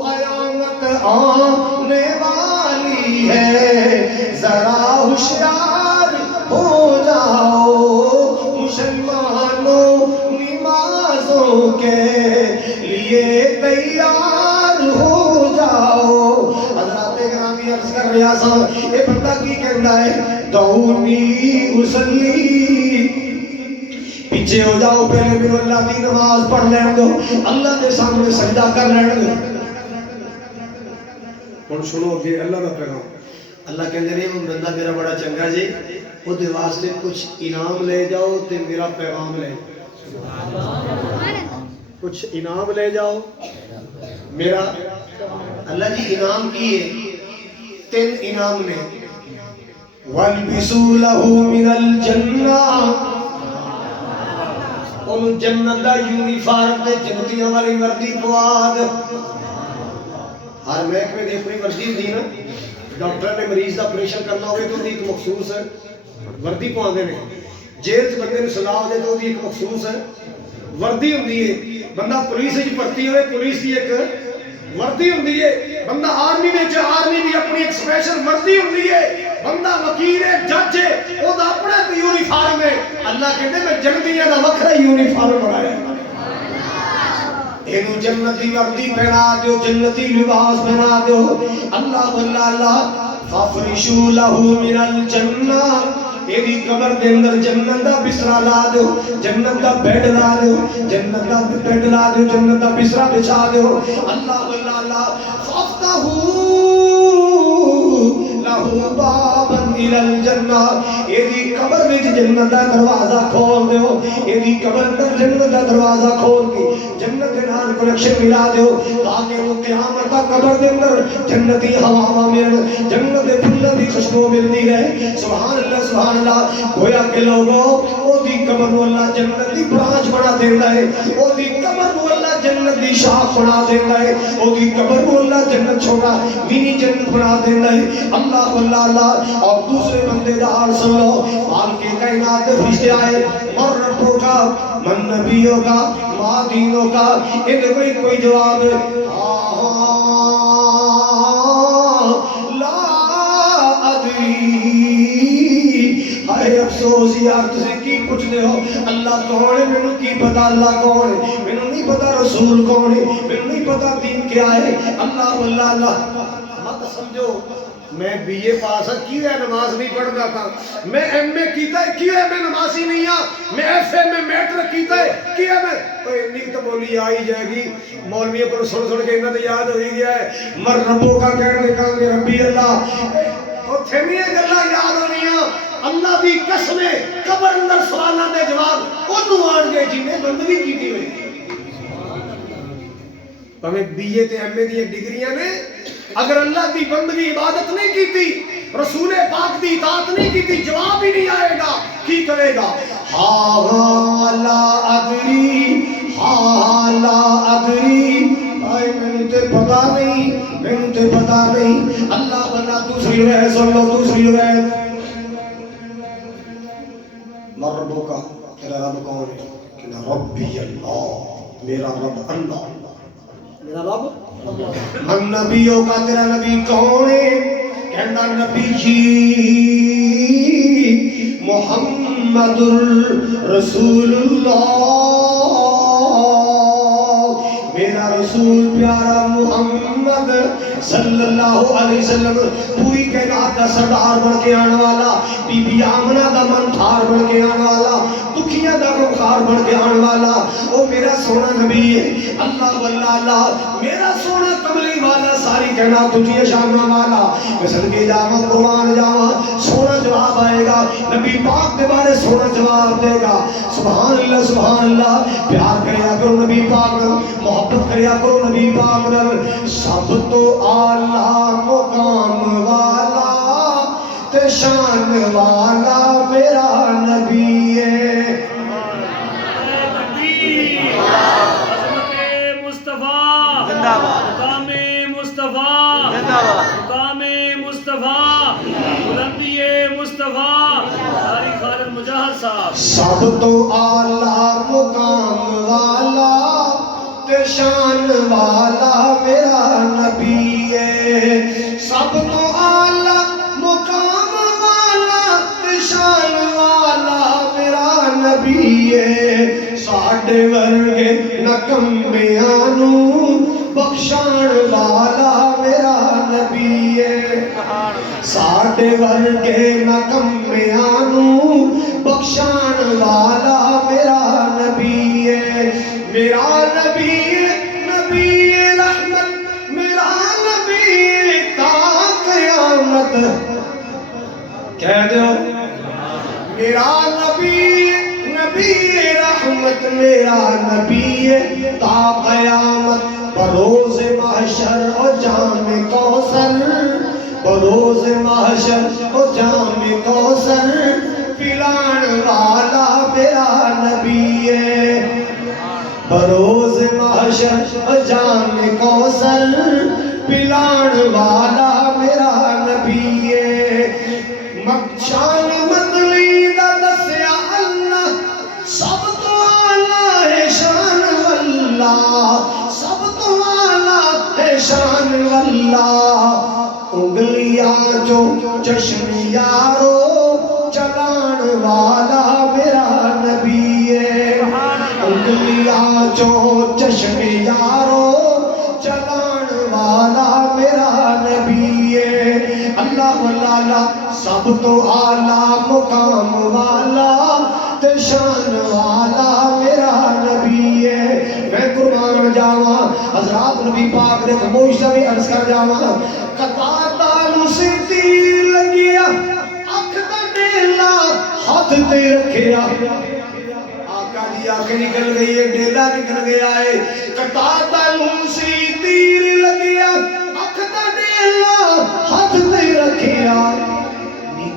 قیامت آنے والی ہے ذرا ہوشیار ہو جاؤ مسلمانوں نمازوں کے لیے تیار ہو جاؤ حضرات گرامی عرض کر رہا سا یہ بندہ کی کہنا ہے دعونی اصلی پیچھے ہو جاؤ پہلے میرے اللہ کی نماز پڑھ لین دو اللہ کے سامنے سجدہ کر لین دو ہن سنو کہ اللہ کا پیغام اللہ کہندے نے بندہ میرا بڑا چنگا جی او دے واسطے کچھ انعام لے جاؤ تے میرا پیغام لے کچھ انعام لے جاؤ میرا اللہ جی انعام کی ہے 3 انعام نے وَالْبِسُوا لَهُ مِنَ الْجَنَّةِ ان جنت دا یونیفارم تے جنتیاں والی وردی پوا دے ہر محکمے دی اپنی وردی ہوندی نا ڈاکٹر نے مریض دا آپریشن کرنا ہوئے تو ایک مخصوص وردی پواندے نے جیل چ بندے نوں سزا ہو جائے تو ایک مخصوص وردی ہوندی ہے بندہ پولیس وچ بھرتی ہوئے پولیس دی ایک وردی ہوندی ہے بندہ آرمی وچ آرمی دی اپنی ایک سپیشل وردی ہوندی ہے بندہ وکیل ہے جج ہے او دا اپنا یونیفارم ہے اللہ کہندے میں جنتیاں دا وکھرا یونیفارم بنایا اینو جنتی وردی پہنا دیو جنتی لباس پہنا دیو اللہ واللہ اللہ فافرشوا له من الجنہ ایدی قبر دے اندر جنت دا بستر لا دیو جنت دا بیڈ لا دیو جنت دا بیڈ لا دیو جنت دا بستر بچھا دیو اللہ واللہ اللہ فافتحوا له بابا الى الجنہ ایدی قبر وچ جنت دا دروازہ کھول دیو ایدی قبر اندر جنت دا دروازہ کھول کے جنت دے نال کنیکشن ملا دیو تاکہ وہ قیامت تک قبر دے اندر جنتی ہوا ملن جنت دے پھلاں دی خوشبو ملدی رہے سبحان اللہ گویا کہ لوگوں او دی قبر نو اللہ جنت دی برانچ بنا دیندا ہے او دی قبر نو اللہ جنت دی شاخ بنا دیندا ہے او دی قبر نو اللہ جنت چھوٹا منی جنت بنا دیندا ہے اللہ واللہ اللہ اور دوسرے بندے دا حال سن لو حال کے کائنات کے فرشتے آئے اور ربوں کا من نبیوں کا ما دینوں کا ان کوئی جواب لا ادری ہائے افسوس یار تسی کی پوچھتے ہو اللہ کون ہے مینوں کی پتا اللہ کون ہے مینوں نہیں پتا رسول کون ہے مینوں نہیں پتا دین کیا ہے اللہ واللہ اللہ مت سمجھو میں بی اے پاس ہے کیوں ہے نماز نہیں پڑھتا تھا میں ایم اے کیتا ہے کیوں ہے میں نمازی نہیں ہاں میں ایف اے میں میٹرک کیتا ہے کیوں ہے میں اتنی تو بولی آئی جائے گی مولویوں کو سن کے انہوں نے یاد ہو ہی گیا ہے مر ربوں کا کہنے کا ربی اللہ اتنے نہیں گلا یاد ہونی اللہ دی قسم قبر اندر سوالاں دے جواب اونوں آن گے جن نے بندگی کیتی ہوئی ہمیں بی اے تے ایم اے دی ڈگریاں نے اگر اللہ دی بندگی عبادت نہیں کیتی رسول پاک دی اطاعت نہیں کیتی جواب ہی نہیں آئے گا کی کرے گا ہاں لا ادری ہاں لا ادری آئے میں تے پتا نہیں میں تے پتا نہیں اللہ بنا دوسری روایت سن لو دوسری روایت ربو کا تیرا رب کون ہے کہ ربی اللہ میرا رب اللہ میرا رب من نبیوں کا تیرا نبی کون ہے کہنا نبی جی محمد رسول اللہ میرا رسول پیارا محمد صلی اللہ علیہ وسلم پوری کائنات کا سردار بن کے آنے والا بی بی آمنہ دا منتھار بن کے آنے والا دکھیاں دا مخار بن کے آنے والا او میرا سونا نبی ہے اللہ واللہ اللہ میرا سونا کملی والا ساری کائنات تجھے شامہ والا میں صدقے جاواں قربان جاواں سونا جواب آئے گا نبی پاک کے بارے سونا جواب دے گا سبحان اللہ پیار کریا کرو نبی پاک محبت کریا کرو نبی پاک سب تو اعلیٰ مقام والا تے شان والا میرا نبی ہے مصطفیٰ زندہ باد مقام مصطفیٰ زندہ باد مقام مصطفیٰ بلندی مصطفیٰ ساری خالد مجاہد صاحب سب تو اعلیٰ مقام والا تے شان والا میرا نبی ہے سب تو اعلیٰ مقام والا تے شان والا میرا نبی ہے ساڈے ورگے نکمیاں نوں بخشان والا میرا نبی ہے ساڈے ورگے نکمیاں نوں بخشان والا میرا نبی ہے میرا نبی نبی رحمت میرا نبی تا قیامت کہہ دو میرا نبی نبی رحمت میرا نبی تا قیامت بروز محشر و جام کوثر بروز محشر و جام کوثر پلان والا میرا نبی ہے بروز محشر جام کوثر پلان والا میرا نبی ہے شان مطلی دا دسیا اللہ سب تو اعلیٰ ہے شان اللہ سب تو اعلیٰ ہے شان اللہ انگلیاں جو چشم یارو چلان والا میرا نبی ہے انگلیاں جو چشم یارو چلان والا میرا نبی ہے اللہ واللہ سب تو اعلیٰ مقام والا تے شان والا میرا نبی ہے میں قربان جاواں حضرات نبی پاک دے خاموش سے عرض کر جاواں قطعتا نو تیر لگیا اکھ دا ڈیلا ہاتھ تے رکھیا آقا دی آنکھ نکل گئی ہے ڈیلا نکل گیا ہے قطعتا نو تیر لگیا اکھ دا ڈیلا ہاتھ تے رکھیا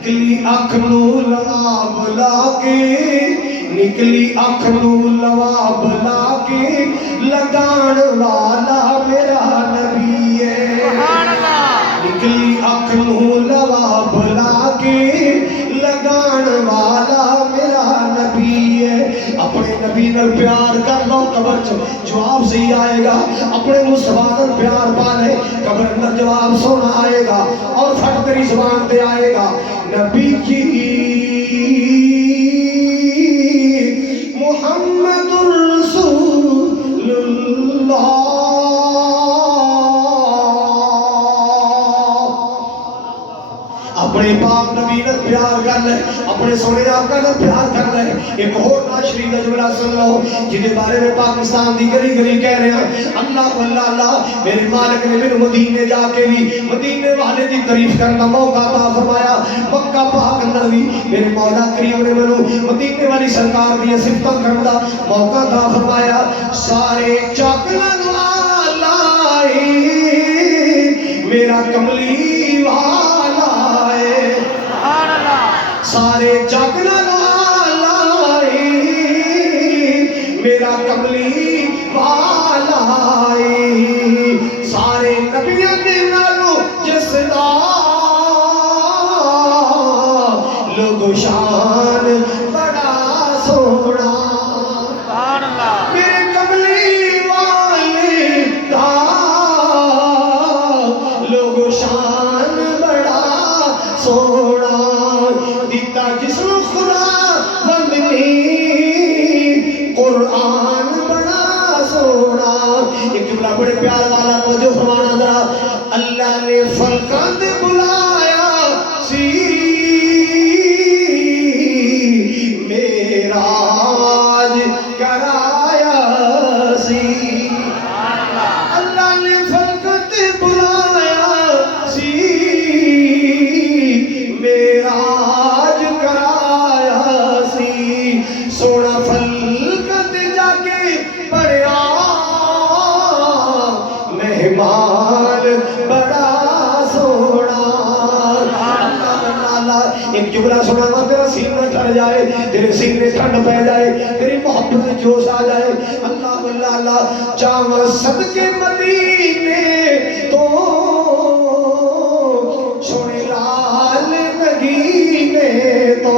نکلی اکھ نو لواب لا کے نکلی اکھ نو لواب لا کے لگان والا میرا نبی ہے نکلی اکھ نو لواب لا کے لگان والا میرا نبی ہے اپنے نبی نال پیار کر لو قبر جواب صحیح آئے گا اپنے مصطفیٰ نال پیار پالے قبر اندر جواب سونا آئے گا اور پھٹ تیری زبان تے آئے گا نبی جی محمد رسول اللہ اپنے پاک نبی نال پیار کر لے اپنے سونے سونے آقا نال پیار کر لے. ایک اور ناشری کا جملہ سن لو جہدے بارے میں پاکستان دی گلی گلی کہہ رہے ہیں اللہ اللہ اللہ میرے مالک نے میرے مدینے جا کے بھی مدینے والے دی تعریف کرنا موقع عطا فرمایا. مکہ پاک اندر بھی میرے مولا کریم نے مینوں مدینے والی سرکار دی صفتاں کرن دا موقع عطا فرمایا. سارے چاکلاں لائی میرا کملی والا ہے سبحان اللہ. سارے چاکلاں لائی میرا کملی والا ہے. سارے نبیوں دے نالوں جس دا لوگو شان بڑا سونا سبحان اللہ. میرے کملی والے دا لوگو شان بڑا سونا دیتا جس نو خدا بندنی قرآن بڑا سونا. ایک جملہ بڑے پیار والا توجہ فرمانا ذرا. اللہ نے فلکاں تے بلایا سی معراج کرایا سی. اللہ نے فلکاں تے بلایا سی معراج کرایا سی. سونا فلکاں تے جا کے پڑھیا مہمان بڑا سونا. ایک جملہ سنا وا تیرا سینہ ٹھر جائے تیرے سینے ٹھنڈ پہ جائے تیری محبت میں جوش آ جائے. اللہ اللہ اللہ چاواں صدقے مدینے تو سونے لال نگینے تو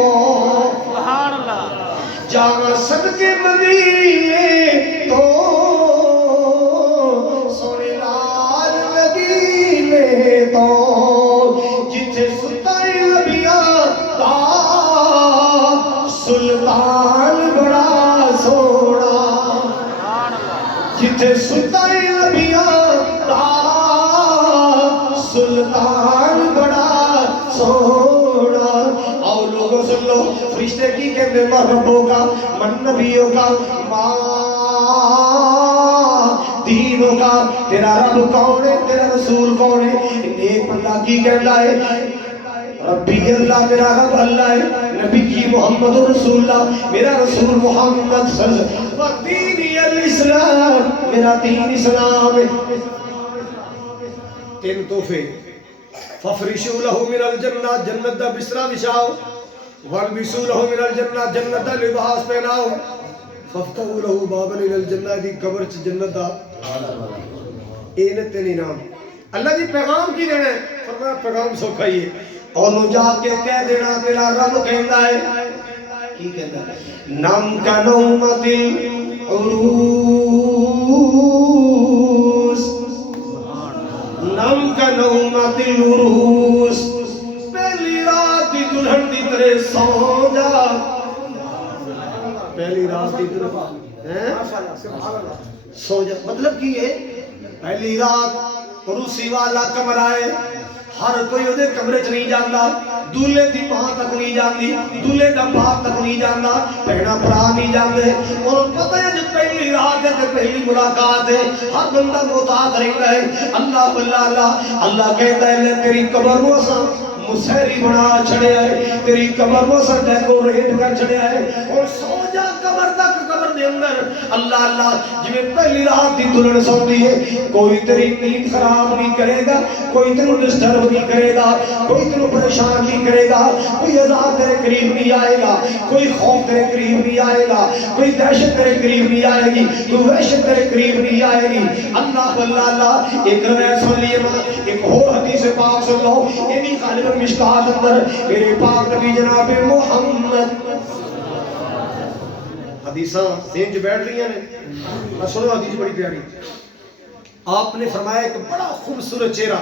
سبحان اللہ. چاواں صدقے مدینے تو سونے لال نگینے تو جتھے ستائے نبیاں دا سلطان بڑا سونا. جتھے ستائے نبیاں دا سلطان بڑا سونا. آؤ لوگوں سن لو فرشتے کی کہتے ہیں ربوں کا من نبیوں کا ماں دینوں کا. تیرا رب کون ہے تیرا رسول کون ہے. ایک بندہ کی کہتا ہے ربی اللہ میرا رب اللہ ہے نبی کی محمد رسول اللہ میرا رسول محمد صلی اللہ علیہ وسلم. دینی الاسلام میرا دین اسلام ہے. تین تحفے ففرشوا له من الجنہ جنت دا بستر بچھاؤ والبسوا له من الجنہ جنت دا لباس پہناؤ ففتحوا له بابا الى الجنہ دی قبر چ جنت دا اے نے تین انعام. اللہ جی پیغام کی دینا ہے فرمایا پیغام سوکھا ہی ہے اور نو جا کے کہہ دینا تیرا رب کہندا ہے کی کہندا ہے نم کا نومت العروس نم کا نومت العروس. پہلی رات دی دلہن دی طرح سو جا. پہلی رات دی دلہن سو جا مطلب کی ہے پہلی رات عروسی والا کمرہ ہے ہر کوئی وہ کمرے چ نہیں جانا. دولے دی ماں تک نہیں جاندی دولے دا باپ تک نہیں جانا بہنا برا نہیں جاندے. اور پتہ ہے جب پہلی رات ہے پہلی ملاقات ہے ہر بندہ محتاط رہتا ہے. اللہ اللہ اللہ اللہ کہتا ہے تیری قبر کو اساں مسحری بنا چھڑیا ہے تیری قبر کو اساں ڈیکوریٹ کر چھڑیا ہے. اور سو جا قبر تک قبر دے اندر اللہ اللہ جویں پہلی رات دی دلہن سوندی ہے کوئی تیری نیند خراب نہیں کرے گا کوئی تینوں ڈسٹرب نہیں کرے گا کوئی تینوں پریشان نہیں کرے گا کوئی عذاب تیرے قریب نہیں آئے گا کوئی خوف تیرے قریب نہیں آئے گا کوئی دہشت تیرے قریب نہیں آئے گی کوئی وحشت تیرے قریب نہیں آئے گی. اللہ اللہ اللہ ایک روایت سن لیے ماں ایک اور حدیث پاک سن لو یہ بھی غالباً مشکات اندر میرے پاک نبی جناب محمد حدیثاں ذہن چ بیٹھ رہی ہیں. سنو حدیث بڑی پیاری. آپ نے فرمایا ایک بڑا خوبصورت چہرہ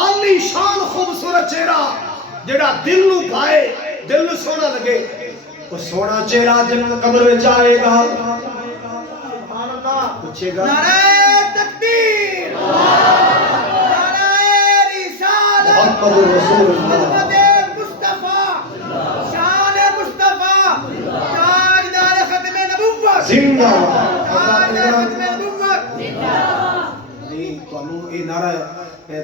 عالی شان خوبصورت چہرہ جڑا دل نو پائے دل نو سونا لگے وہ سونا چہرہ جنت قبر وچ آئے گا. سبحان اللہ پوچھے گا نعرہ تکبیر نعرہ رسالت محمد رسول اللہ محمد مصطفی شان زندہ نہیں تانوں یہ نعرہ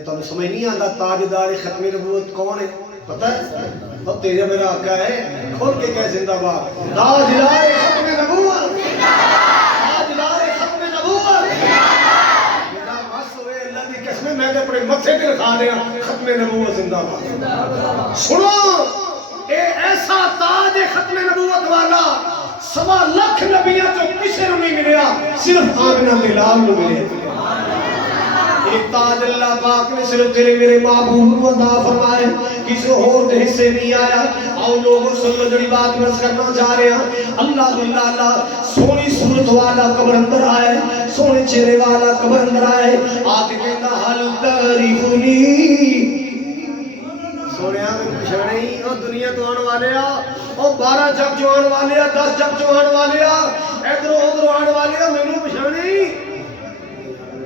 تانوں سمجھ نہیں آتا تاجدار ختم نبوت کون ہے پتہ ہے تو تیرا میرا آقا ہے کھول کے کہہ زندہ باد تاجدار ختم نبوت تاجدار ختم نبوت میرا مس ہوئے اللہ دی قسم میں تے اپنے متھے تے رکھا دیا ختم نبوت زندہ باد سنو اے ایسا تاج ختم نبوت والا 1.25 لاکھ نبیوں تو کسی نو نہیں ملیا صرف آمنہ بلال نو ملے ایک تاج اللہ پاک نے صرف تیرے میرے محبوب کو عطا فرمائے کسی اور دے حصے نہیں آیا آؤ لوگوں سن لو جڑی بات میں کرنا چاہ رہے ہیں اللہ اللہ اللہ سونی صورت والا قبر اندر آئے سونے چہرے والا قبر اندر آئے آتے کہتا حل تعریفنی سونے آمین پچھانے ہی او دنیا تو آن والے او 12 جب جو آن والے 10 جب جو آن والے ادھر ادھر آن والے میں نے پچھانے ہی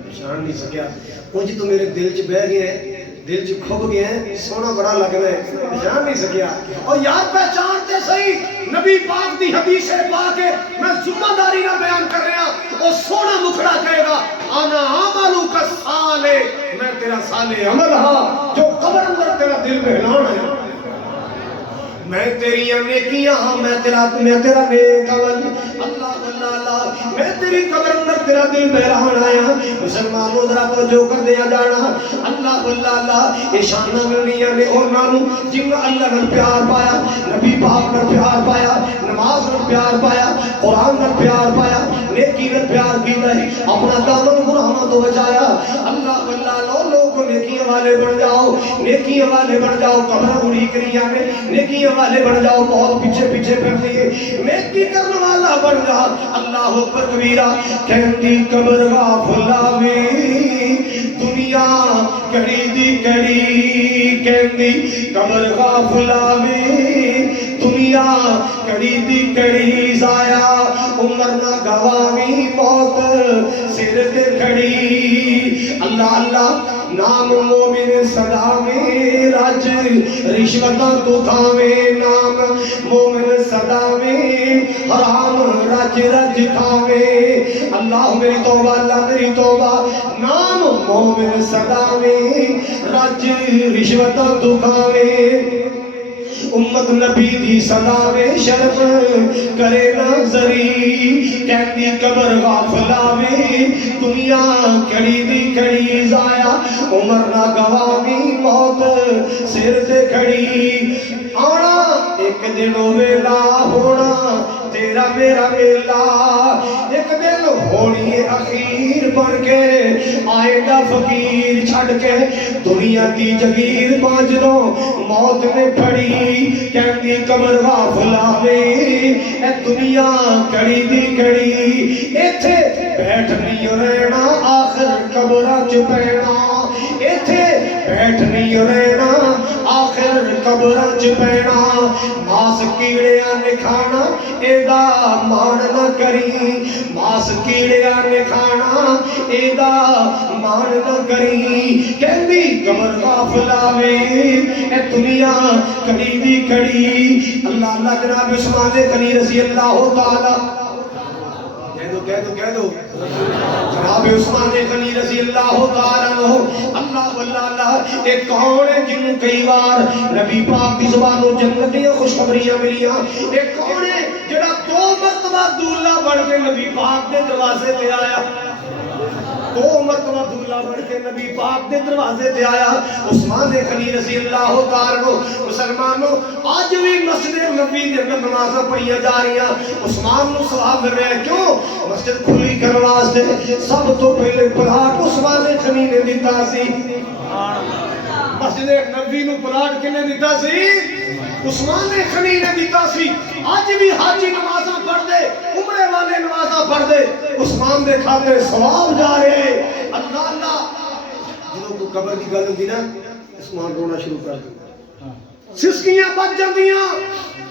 پہچان نہیں سکیا وہ جی تو میرے دل چ بہ گئے ہیں دل چ کھب گئے ہیں سونا بڑا لگ رہا ہے پہچان نہیں سکیا اور یار پہچانتے صحیح نبی پاک دی حدیثیں پاک ہے میں ذمہ داری نہ بیان کر رہا اور سونا مکھڑا کہے گا انا عملو کا صالح میں تیرا صالح عمل ہاں جو قبر اندر تیرا دل بہلان ہے میں تیری نیکیاں ہاں میں تیرا نیک عمل اللہ اللہ اللہ میں تیری قبر اندر تیرا دل بہران آیا مسلمانوں ذرا توجہ کر دیا جانا اللہ اللہ اللہ یہ شانہ ملنیاں نے اور نانو جن اللہ نے پیار پایا نبی پاک نے پیار پایا نماز نے پیار پایا قرآن نے پیار پایا نیکی نے پیار کی ہے اپنا دامن گناہوں تو بچایا اللہ اللہ لوگ نیکیاں والے بن جاؤ نیکیاں والے بن جاؤ قبر اڑی کریاں نے نیکیاں والے بن جاؤ بہت پیچھے پیچھے پھر دیئے نیکی کرنے والا بن جا اللہ اکبر کبیرہ کہندی قبر غافلاوی دنیا کڑی دی کڑی کہندی قبر غافلاوی دنیا کڑی دی کڑی زایا عمر نہ گوامی موت سر دے کھڑی اللہ اللہ نام مومن صدا میں رج رشوتاں تو تھاویں نام مومن صدا میں حرام رج رج تھاویں اللہ میری توبہ اللہ میری توبہ نام مومن صدا میں رج رشوتاں تو تھاویں امت نبی دی صدا میں شرم کرے ناظری کہندی قبر غافلاوی دنیا کڑی دی کڑی زایا عمر نہ گوامی موت سر تے کھڑی آنا ایک دن ویلا ہونا تیرا میرا میلا ایک دن ہونی اخیر بن کے آئے گا فقیر چھڑ کے دنیا دی جگیر ماجدوں موت نے پھڑی کہندی قبر غافلاوی اے دنیا کڑی دی کڑی ایتھے بیٹھنی رہنا آخر قبراں چ پینا ایتھے بیٹھنی رہنا آخر قبراں چ پینا ماس کیڑیاں نے کھانا ایدا مان نہ کری ماس کیڑیاں نے کھانا ایدا مان نہ کری کہندی قبر غافلاوی اے دنیا کڑی دی کڑی اللہ اللہ جناب عثمان غنی رضی اللہ تعالی کہہ دو جناب عثمان غنی رضی اللہ تعالیٰ عنہ اللہ واللہ ایک کون ہے جن کئی بار نبی پاک کی زبانوں جنتیاں خوشخبریاں ملیاں ایک کون ہے جڑا 2 مرتبہ دولہ بڑھ کے نبی پاک دے دروازے پہ آیا 2 مرتبہ دولہ بڑھ کے نبی پاک دے دروازے پہ آیا عثمان غنی رضی اللہ تعالیٰ عنہ مسلمانوں آج بھی مسجد نبی دے اندر نمازاں پڑھیاں جا رہی ہیں عثمان نو ثواب مل رہے ہیں کیوں مسجد کھلی کرنے واسطے سب تو پہلے پلاٹ عثمان غنی نے دیتا سی مسجد نبی نو پلاٹ کنے دیتا سی عثمان غنی نے دیتا سی آج بھی حاجی نمازاں پڑھ دے عمرے والے نمازاں پڑھ دے عثمان دے کھاتے ثواب جا رہے اللہ اللہ جنہوں کو قبر کی گل ہوتی نا عثمان رونا شروع کر دیں سسکیاں بچ جاندیاں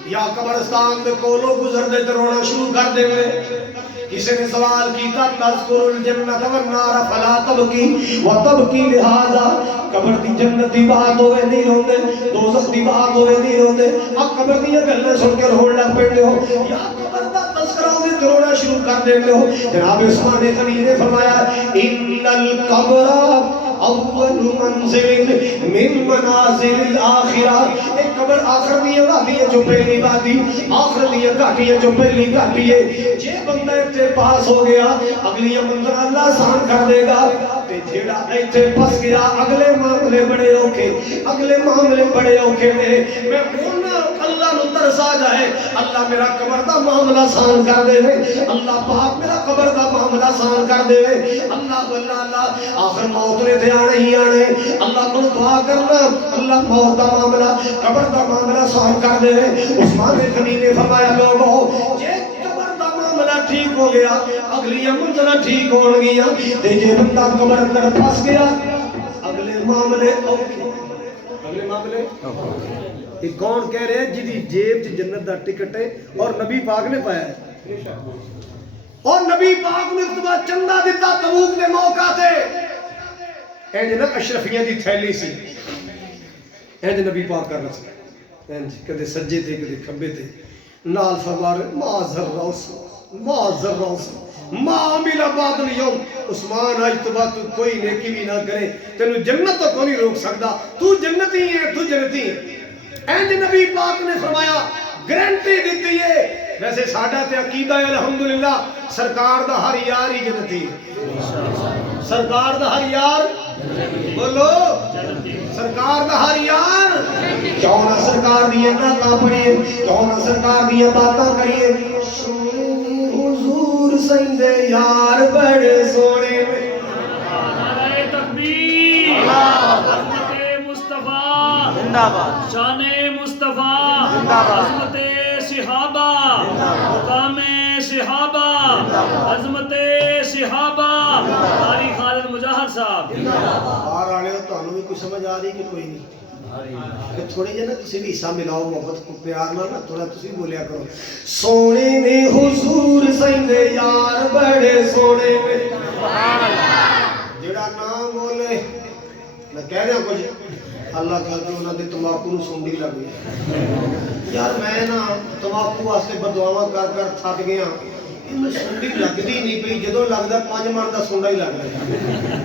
یا قبرستان دے کولو گزر دے تے رونا شروع کر دے کسی نے سوال کیتا تذکر الجنت والنار فلا تبکی وتبکی لہذا قبر دی جنت دی بات ہوئے نہیں روندے دوزخ دی بات ہوئے نہیں روندے اب قبر دی گلیں سن کے رونے لگ پڑتے ہو یا قبر دا تذکرہ ہوئے رونا شروع کر دیتے ہو. جناب عثمان غنی نے فرمایا ان القبر اول منزل من منازل الاخرہ. ایک قبر آخر دی وادی ہے جو پہلی وادی، آخر دی گھاٹی ہے جو پہلی گھاٹی ہے. جے بندہ اتنے پاس ہو گیا اگلی منزل اللہ آسان کر دے گا، تے جیڑا اتنے پھس گیا اگلے معاملے بڑے اوکھے، اگلے معاملے بڑے اوکھے نے. میں بولنا اللہ نو ترس آ جائے اللہ میرا قبر دا معاملہ آسان کر دے، اللہ پاک میرا قبر دا معاملہ آسان کر دے. اللہ واللہ اللہ آخر موت نے آنے ہی آنے. اللہ کو دعا کرنا اللہ موت دا معاملہ قبر دا معاملہ آسان کر دے. عثمان غنی نے فرمایا لوگو جے قبر دا معاملہ ٹھیک ہو گیا اگلی منزلہ ٹھیک ہون گیا، تے جے بندہ قبر اندر پھس گیا اگلے معاملے اوکھے. اگلے معاملے یہ کون کہہ رہے ہیں جدی جیب چ جنت دا ٹکٹ ہے اور نبی پاک نے پایا ہے، اور نبی پاک نے اتبا چندہ دیتا تبوک دے موقع تے. اینج نا اشرفیاں دی تھیلی سی، اینج نبی پاک کر رہا سی، اینج کدے سجے تے کدے کھبے تے نال فرما رہے ما ذرّوس ما عمل بعد اليوم. عثمان آج تو بات تو کوئی نیکی بھی نہ کرے تینو جنت تو کوئی روک سکتا، تو جنتی ہے، تو جنتی ہے. اینج نبی پاک نے فرمایا گارنٹی دیتی ہے. ویسے ساڈا تے عقیدہ ہے الحمدللہ سرکار دا ہر یار ہی جنتی ہے. سرکار دا ہر یار بولو سرکار دا ہر یار. کیوں نہ سرکار دی نعتاں پڑھیے، کیوں نہ سرکار دی باتاں کریے. حضور سیندے یار بڑے سونے میں. نعرہ تکبیر، عظمت مصطفیٰ زندہ باد، شان مصطفیٰ زندہ باد، عظمت صحابہ، مقام صحابہ، عظمت صحابہ. قاری خالد مجاہد صاحب باہر آنے ہو تو انہوں بھی کچھ سمجھ آ رہی کہ کوئی نہیں؟ کہ تھوڑے جے نا کسی بھی حصہ ملاؤ محبت کو پیار نہ تھوڑا تسی بولیا کرو. سونے میں حضور سیندے یار بڑے سونے میں. جڑا نام بولے میں کہہ رہا کچھ اللہ کہا کہ انہوں نے تماکو نو سنڈی لگ گئی. یار میں نا تماکو واسطے بدعاواں کر کر تھک گیا، میں سنڈی لگدی نہیں پئی، جدوں لگدا 5 من دا سونڈا ہی لگ رہا.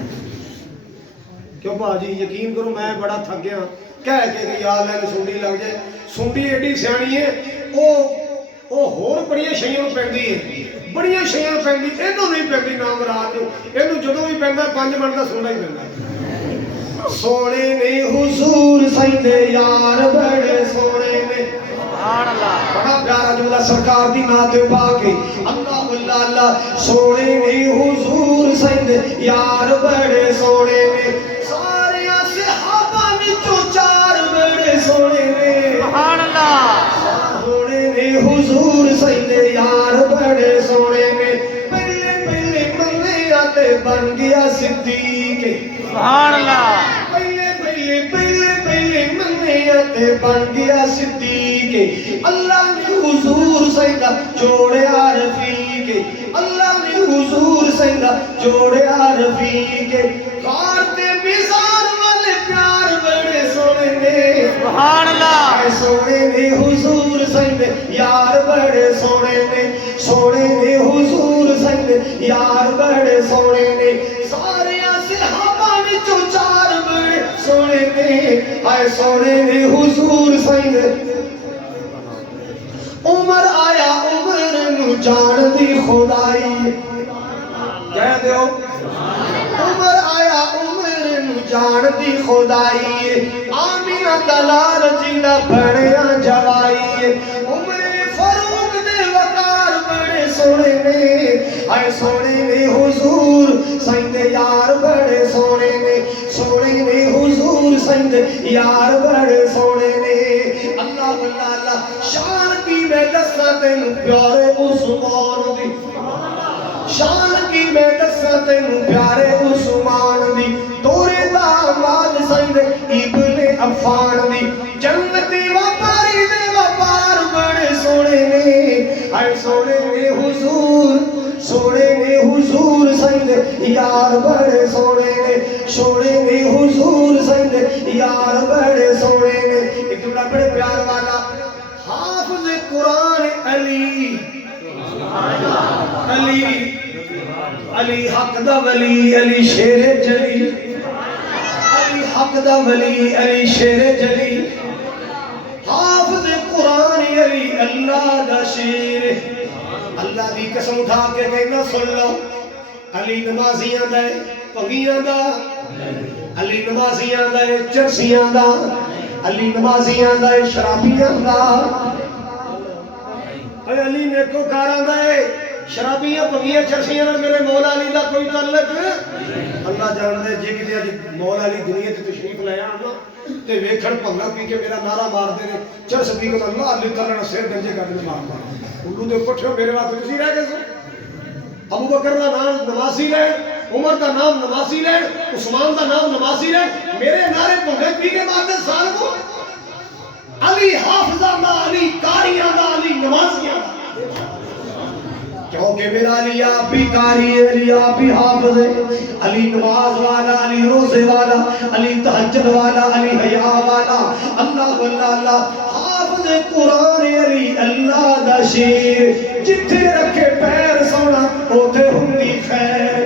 کیوں باجی یقین کرو میں بڑا تھک گیا کہہ کے کہ یار لے سنڈی لگ جائے. سنڈی ایڈی سیانی ہے او ہور بڑیاں شیاں پیندی ہے، بڑیاں شیاں پیندی، اینوں نہیں پیندی نام رات نو، اینوں جدوں بھی پیندا 5 من دا سونڈا ہی پیندا. سونے نے حضور سیندے یار بڑے سونے میں. سبحان اللہ. بڑا پیارا جملہ سرکار دی نعت پا کے اللہ اللہ اللہ. سونے نے حضور سیندے یار بڑے سونے میں. سارے صحابہ وچوں 4 بڑے سونے میں. سبحان اللہ. سونے نے حضور سیندے یار بڑے سونے میں. پہلے پہلے منیا تے بن گیا صدیق. سبحان اللہ. پہلے منیا تے بن گیا صدیق. اللہ نے حضور سیندہ جوڑیا رفیق. اللہ نے حضور سیندہ جوڑیا رفیق. غار تے مزار والے پیار بڑے سونے نے. سبحان اللہ. سونے نے حضور سیندے یار بڑے سونے نے. سونے نے حضور سیندے یار بڑے سونے نے. سارے صحابہ وچوں 4 بڑے سونے نے. آئے سونے نے حضور سیندے. عمر آیا عمر نو جان دی خدائی. کہہ دیو عمر آیا عمر نو جان دی خدائی. آمینہ دلال جیڑا بڑیا جوائی. عمر فاروق دے وقار بڑے سونے نے. آئے سونے نے حضور سیندے یار بڑے سونے نے. سونے نے حضور سیندے یار بڑے سونے نے. اللہ اللہ اللہ. شان کی میں دسا تینوں پیارے عثمان دی. شان کی میں دسا تینوں پیارے عثمان دی. تورے داماد سیندے ابن عفان دی. جنتی وپاری دے وپار بڑے سونے نے. آئے سونے نے حضور سونے نے حضور سیندے یار بڑے سونے نے. سونے نے حضور سیندے یار بڑے سونے نے. ایک جملہ بڑے پیار والا حافظ قرآن علی. علی علی حق دا ولی علی شیر جلی علی حق دا ولی علی شیر جلی حافظ قرآن علی اللہ دا شیر اللہ دی قسم اٹھا کے کہنا سن لو علی نمازیاں دا پگیاں دا علی نمازیاں دا چرسیاں دا علی نمازیاں دا شرابیاں دا اے علی نیکو کاراں دا شرابیاں پگیاں چرسیاں دا میرے مولا علی دا کوئی تعلق اللہ جان دے جے کہ مولا علی دنیا تے تشریف لے آنا تے ویکھن پنگا پی کے میرا نعرہ مار دے چرس پی کے اللہ علی تعالی نے سر گنجے کر کے مار الو دے پٹھے میرے واسطے تسی رہ گئے سو ابو بکر دا نام نماسی لے عمر دا نام نماسی لے عثمان دا نام نماسی لے میرے نعرے پنگے پی کے مار دے سال کو علی حافظہ دا علی کاریاں دا علی نمازیاں دا کیونکہ میرا علی آپ بھی قاری ہے علی آپ بھی حافظ ہے علی نماز والا علی روزے والا علی تہجد والا علی حیا والا اللہ واللہ اللہ حافظ قرآن علی اللہ دا شیر جتھے رکھے پیر سونا اوتے ہندی خیر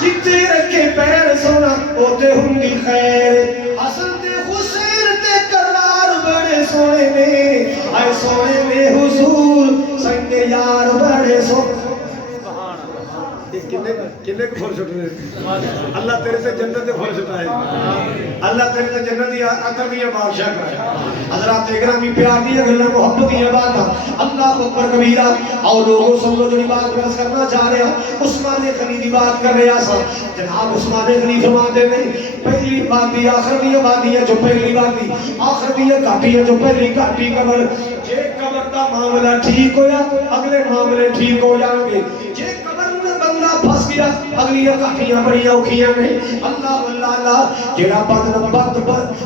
جتھے رکھے پیر سونا اوتے ہندی خیر حسن تے حسین تے کرار بڑے سونے میں آئے سونے میں حضور سنگ یار بڑے سو کنے کو پھول چھٹے اللہ تیرے سے جنت دے پھول چھٹائے اللہ تیرے سے جنت دی عطر دی بادشاہ کرے حضرات اکرامی پیار دی گلاں محبت دی باتاں اللہ اکبر کبیرہ اور لوگوں سمجھو جو بات پیش کرنا چاہ رہے ہیں عثمان غنی دی بات کر رہے ہیں جناب عثمان غنی فرماتے ہیں پہلی بات دی آخر دی بات دی جو پہلی بات دی آخر دی گھاٹی ہے جو پہلی گھاٹی قبر جے قبر دا معاملہ ٹھیک ہویا اگلے معاملے ٹھیک ہو جائیں گے جے قبر میں بندہ پھنس گیا اگلی گھاٹیاں بڑی اوکھیاں نے اللہ واللہ اللہ جڑا بد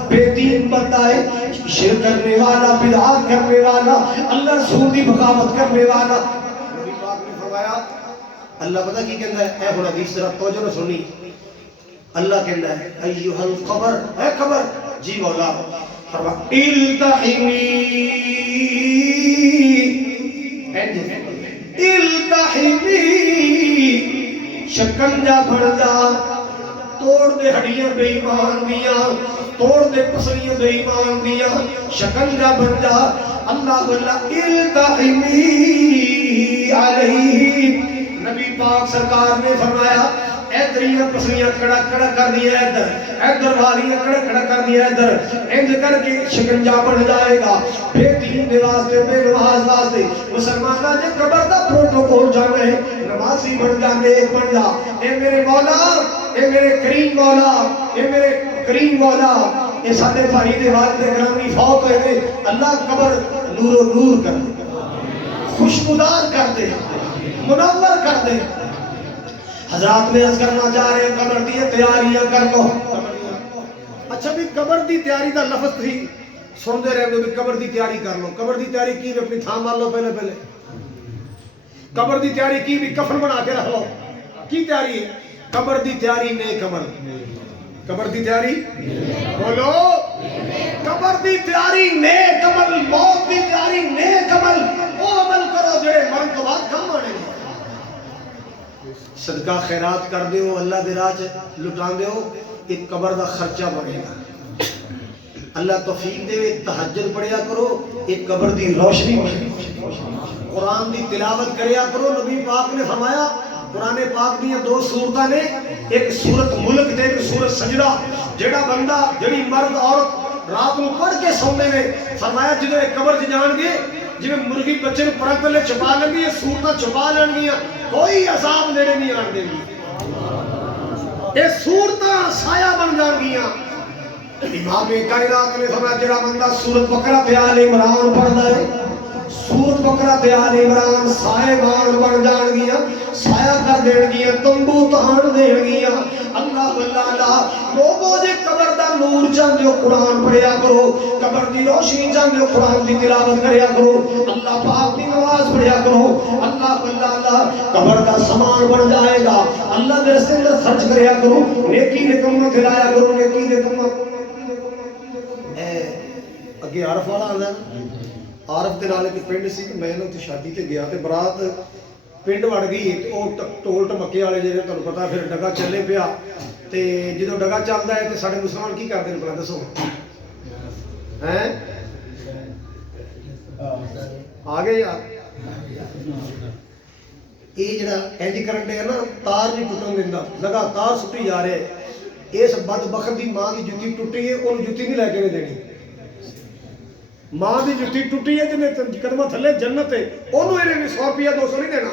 بے دین بندہ ہے شرک کرنے والا بدعات کرنے والا اللہ رسول دی بغاوت کرنے والا نبی پاک نے فرمایا اللہ پتہ کی کہندا ہے اے ہن حدیث ذرا توجہ نہ سنی اللہ کہندا ہے ایھا القبر اے قبر جی مولا فرما التحمی التحمی شکنجا بڑھ جا توڑ دے ہڈیاں بے ایمان دیاں توڑ دے پسلیاں بے ایمان دیاں شکنجا بن جا اللہ واللہ التحمی علیہ نبی پاک سرکار نے فرمایا ادھریاں پسلیاں کڑا کڑا کر دیا ادھر والیاں کڑا کڑا کر دیا ادھر انج کر کے شکنجا بن جائے گا بے دین دے واسطے بے نماز واسطے مسلمانہ جے قبر دا پروٹوکول جانے نمازی بن جانے ایک بن جا اے میرے مولا اے میرے کریم مولا اے میرے کریم مولا اے سادے بھائی دے والد گرامی فوت ہوئے گئے اللہ قبر نور و نور کر دے خوشبودار کر دے منور کر دے حضرات میں عرض کرنا چاہ رہے ہیں قبر دی تیاریاں کر لو اچھا بھی قبر دی تیاری دا لفظ تھی سن دے رہے ہیں قبر دی تیاری کر لو قبر دی تیاری کی بھی اپنی تھام مار لو پہلے قبر دی تیاری کی بھی کفن بنا کے رکھ لو کی تیاری ہے قبر دی تیاری نیک عمل قبر دی تیاری بولو قبر دی تیاری نیک عمل موت دی تیاری نیک عمل وہ عمل کرو جڑے مرن تو بعد کم آنے صدقہ خیرات کر دیو اللہ دے راہ لٹان دیو ایک قبر دا خرچہ بڑھے گا اللہ توفیق دے تہجد پڑھیا کرو ایک قبر دی روشنی بڑھے قرآن دی تلاوت کریا کرو نبی پاک نے فرمایا قرآن پاک دی دو صورتاں نے ایک سورت ملک تے ایک سورت سجدہ جڑا بندہ جڑی مرد عورت رات کو پڑھ کے سوندے نے فرمایا جدو ایک قبر چ جان گے جی مرغی بچے کو پرت لے چھپا لیں گی سورتاں چھپا لیں گی کوئی عذاب لینے نہیں آن دیں گی یہ سورتاں سایہ بن جان گیا امام کائنات نے فرمایا جڑا بندہ سورت بقرہ تے آل عمران پڑھدا ہے سورت بقرہ تے آل عمران سائے بان بن جان گیا سایہ کر دین گیا تمبو تہان دین گیا اللہ واللہ اللہ لوگوں جے قبر دا نور چاہتے ہو قرآن پڑھیا کرو قبر دی روشنی چاہتے ہو قرآن دی تلاوت کریا کرو اللہ پاک دی نماز پڑھیا کرو اللہ واللہ اللہ قبر دا سامان بن جائے گا اللہ دے راستے اندر خرچ کریا کرو نیکی دے کم کھلایا کرو نیکی دے کم اگے عارف والا آندا ہے عارف دے نال ایک پنڈ سی میں نے تے شادی تے گیا تے برات ਪਿੰਡ ਵੜ ਗਈ ਤੇ ਉਹ ਢੋਲ ਢਮੱਕੇ ਵਾਲੇ ਜਿਹੜੇ ਤੁਹਾਨੂੰ ਪਤਾ ਫਿਰ ਡਗਾ ਚੱਲੇ ਪਿਆ। ਤੇ ਜਦੋਂ ਡਗਾ ਚੱਲਦਾ ਹੈ ਤੇ ਸਾਡੇ ਮੁਸਲਮਾਨ ਕੀ ਕਰਦੇ ਨੇ ਭਲਾ ਦੱਸੋ? ਹੈ ਆ ਗਏ ਯਾਰ। ਇਹ ਜਿਹੜਾ ਇੰਜ ਕਰਨ ਡਿਆ ਨਾ, ਤਾਰ ਨਹੀਂ ਟੁੱਟਣ ਦਿੰਦਾ, ਲਗਾਤਾਰ ਸੁੱਟੀ ਜਾ ਰਿਹਾ ਹੈ। ਇਸ ਬਦਬਖਤ ਦੀ ਮਾਂ ਦੀ ਜੁੱਤੀ ਟੁੱਟੀ ਹੈ, ਉਹਨੂੰ ਜੁੱਤੀ ਨਹੀਂ ਲੈ ਕੇ ਨਹੀਂ ਦੇਣੀ। ਮਾਂ ਦੀ ਜੁੱਤੀ ਟੁੱਟੀ ਹੈ, ਜਿਹਨੇ ਕਦਮਾਂ ਥੱਲੇ ਜੰਨਤ ਹੈ, ਉਹਨੂੰ ਇਹਨੇ 100 ਰੁਪਇਆ 200 ਨਹੀਂ ਦੇਣਾ।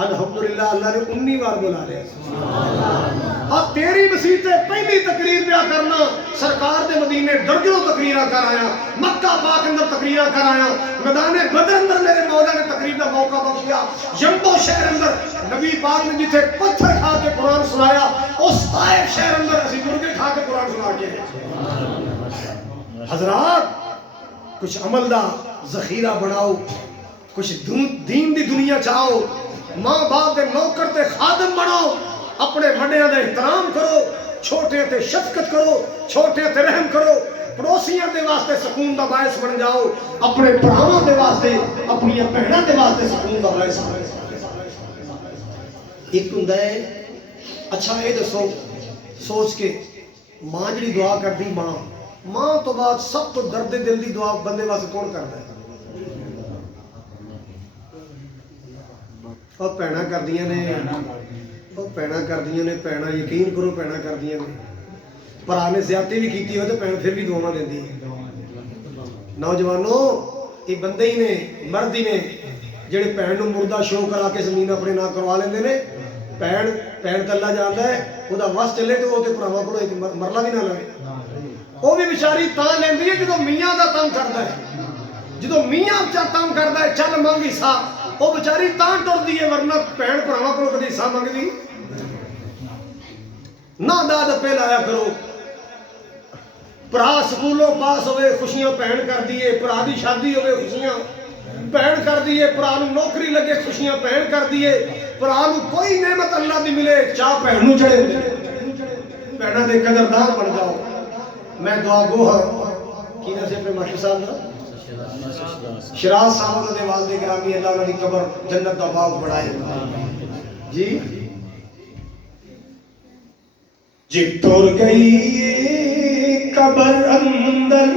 الحمدللہ اللہ نے 19 بار بلا لیا. اب تیری مسیح تے پہلی تقریر پیا کرنا سرکار دے مدینے درجنوں تقریراں کر آیا, مکہ پاک اندر تقریراں کر آیا, میدان بدر اندر میرے مولا نے تقریر دا موقع بخشیا, جنبو شہر اندر نبی پاک نے جتھے پتھر کھا کے قرآن سنایا اس طائف شہر اندر اسی مرغے کھا کے قرآن سنا کے. حضرات کچھ عمل دا ذخیرہ بناؤ, کچھ دین دی دنیا چاہو, ماں باپ دے نوکر تے خادم بناؤ, اپنے وڈیاں دا احترام کرو, چھوٹے تے شفقت کرو, چھوٹے تے رحم کرو, پڑوسیاں دے واسطے سکون دا باعث بن جاؤ, اپنے بھراواں دے واسطے اپنی بہناں دے واسطے سکون دا باعث بن جاؤ. ایک ہوندا ہے اچھا یہ دسو سوچ کے ماں جڑی دعا کردی ماں تو بعد سب تو درد دل دی دعا بندے واسطے کون کردا ہے؟ اور پینا کردیاں نے, وہ پینا کردیاں نے, پینا یقین کرو پینا کردیاں نے. بھرا نے زیادتی بھی کیتی ہو تو پینا پھر بھی دعاواں دیندی ہے. نوجوانوں یہ بندے ہی نے, مرد ہی نے جڑے بھن نوں مردہ شو کرا کے زمین اپنے نام کروا لیندے نے. بھن تے اللہ جاندا ہے وہ وس چلے تو وہ بھراواں کولوں ایک مرلہ بھی نہ لے. وہ بھی بیچاری تاں لیندی ہے جدوں میاں دا تنگ کردا ہے, جدوں میاں تنگ کردا ہے چل منگ حصہ, وہ بیچاری تاں ٹردی ہے, ورنہ بھن بھراواں کولوں کدی حصہ منگدی نہ. داد پہ لایا کرو. بھرا سکولوں پاس ہوئے خوشیاں بھن کر دیے, بھرا دی شادی ہوئے خوشیاں بھن کر دیے, بھرا نوں نوکری لگے خوشیاں بھن کر دیے, بھرا نوں کوئی نعمت اللہ دی ملے چاہ بھن نوں چڑھے. بھناں دے قدردان بن جاؤ. میں دعا گو ہاں کی نہ سے اپنے ماشاء صاحب نا شراز صاحب دے والد گرامی اللہ انہاں دی قبر جنت دا باغ بنائے. جی جی ٹر گئی قبر اندر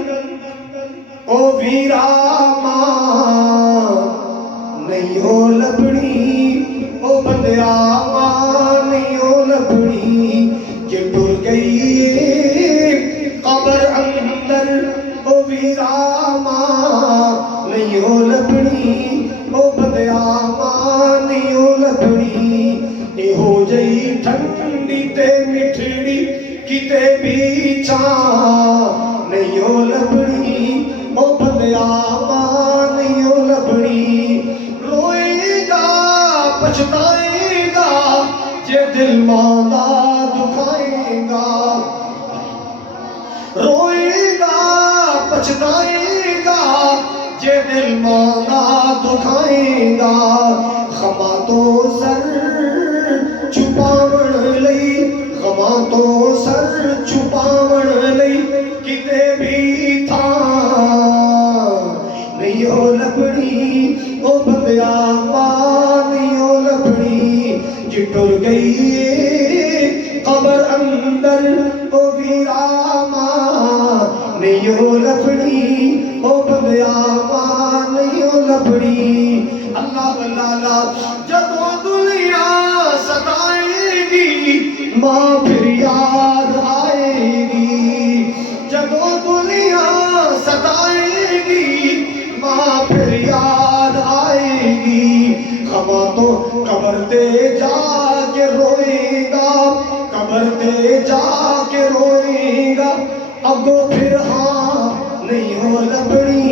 او ویرا ماں نہیں ہو لبنی, او بندیا ماں نہیں ہو لبنی. جی ٹر گئی قبر اندر او ویرا ماں نہیں ہو لبنی, او بندیا ماں نہیں ہو لبنی. اے ہو جئی ٹھنڈی تے مٹھڑی کتے بھی چاں نہیں ہو لبنی, او بندیا ماں نہیں ہو لبنی. روئے گا پچھتائے گا جے دل ماں دا دکھائے گا, روئے گا پچھتائے گا جے دل ماں دا دکھائے گا. خما تو سر چھپاون لئی, خما تو سر چھپاون لئی کتے بھی تھاں نہیں ہو لبنی, او بندیا ماں نہیں ہو لبنی. جی ٹر گئی قبر اندر او ویرا ماں نہیں ہو لبنی, او بندیا ماں نہیں ہو لبنی. اللہ اللہ جدوں دنیا ستائے گی ماں پھر یاد آئے گی, جدوں دنیا ستائے گی ماں پھر یاد آئے گی. خما تو قبر تے جا کے روئے گا, قبر تے جا کے روئے گا, اگو پھر ہاں نہیں ہو لبنی,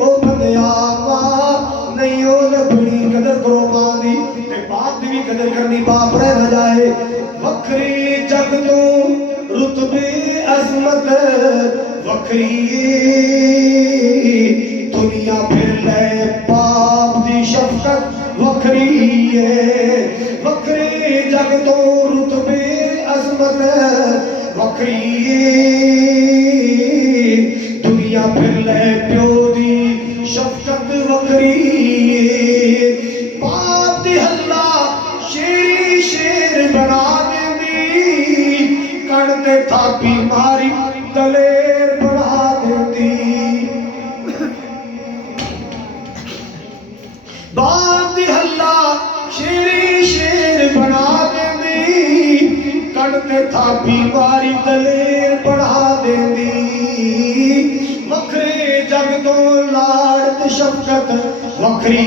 او بندیا ماں نہیں ہو لبنی. قدر کرو ماں دی تے باپ دی بھی قدر کرنی, باپ رہ نہ جائے. وکھری جگ تو رتبے عظمت وکھری دنیا پھر لے باپ دی شفقت وکھری ہے. وکھری جگ تو رتبے عظمت وکھری دنیا پھر لے پیو دی شفقت وکھری. باپ دی ہلا شیری شیر بنا دیندی, کڑ تے تھاپی ماری دلیر بنا دیندی. باپ دی ہلا شیری شیر بنا دیندی, کڑ تے تھاپی ماری دلیر بنا دیندی. وکھرے جگ تو لاڑ تے شفقت وکھری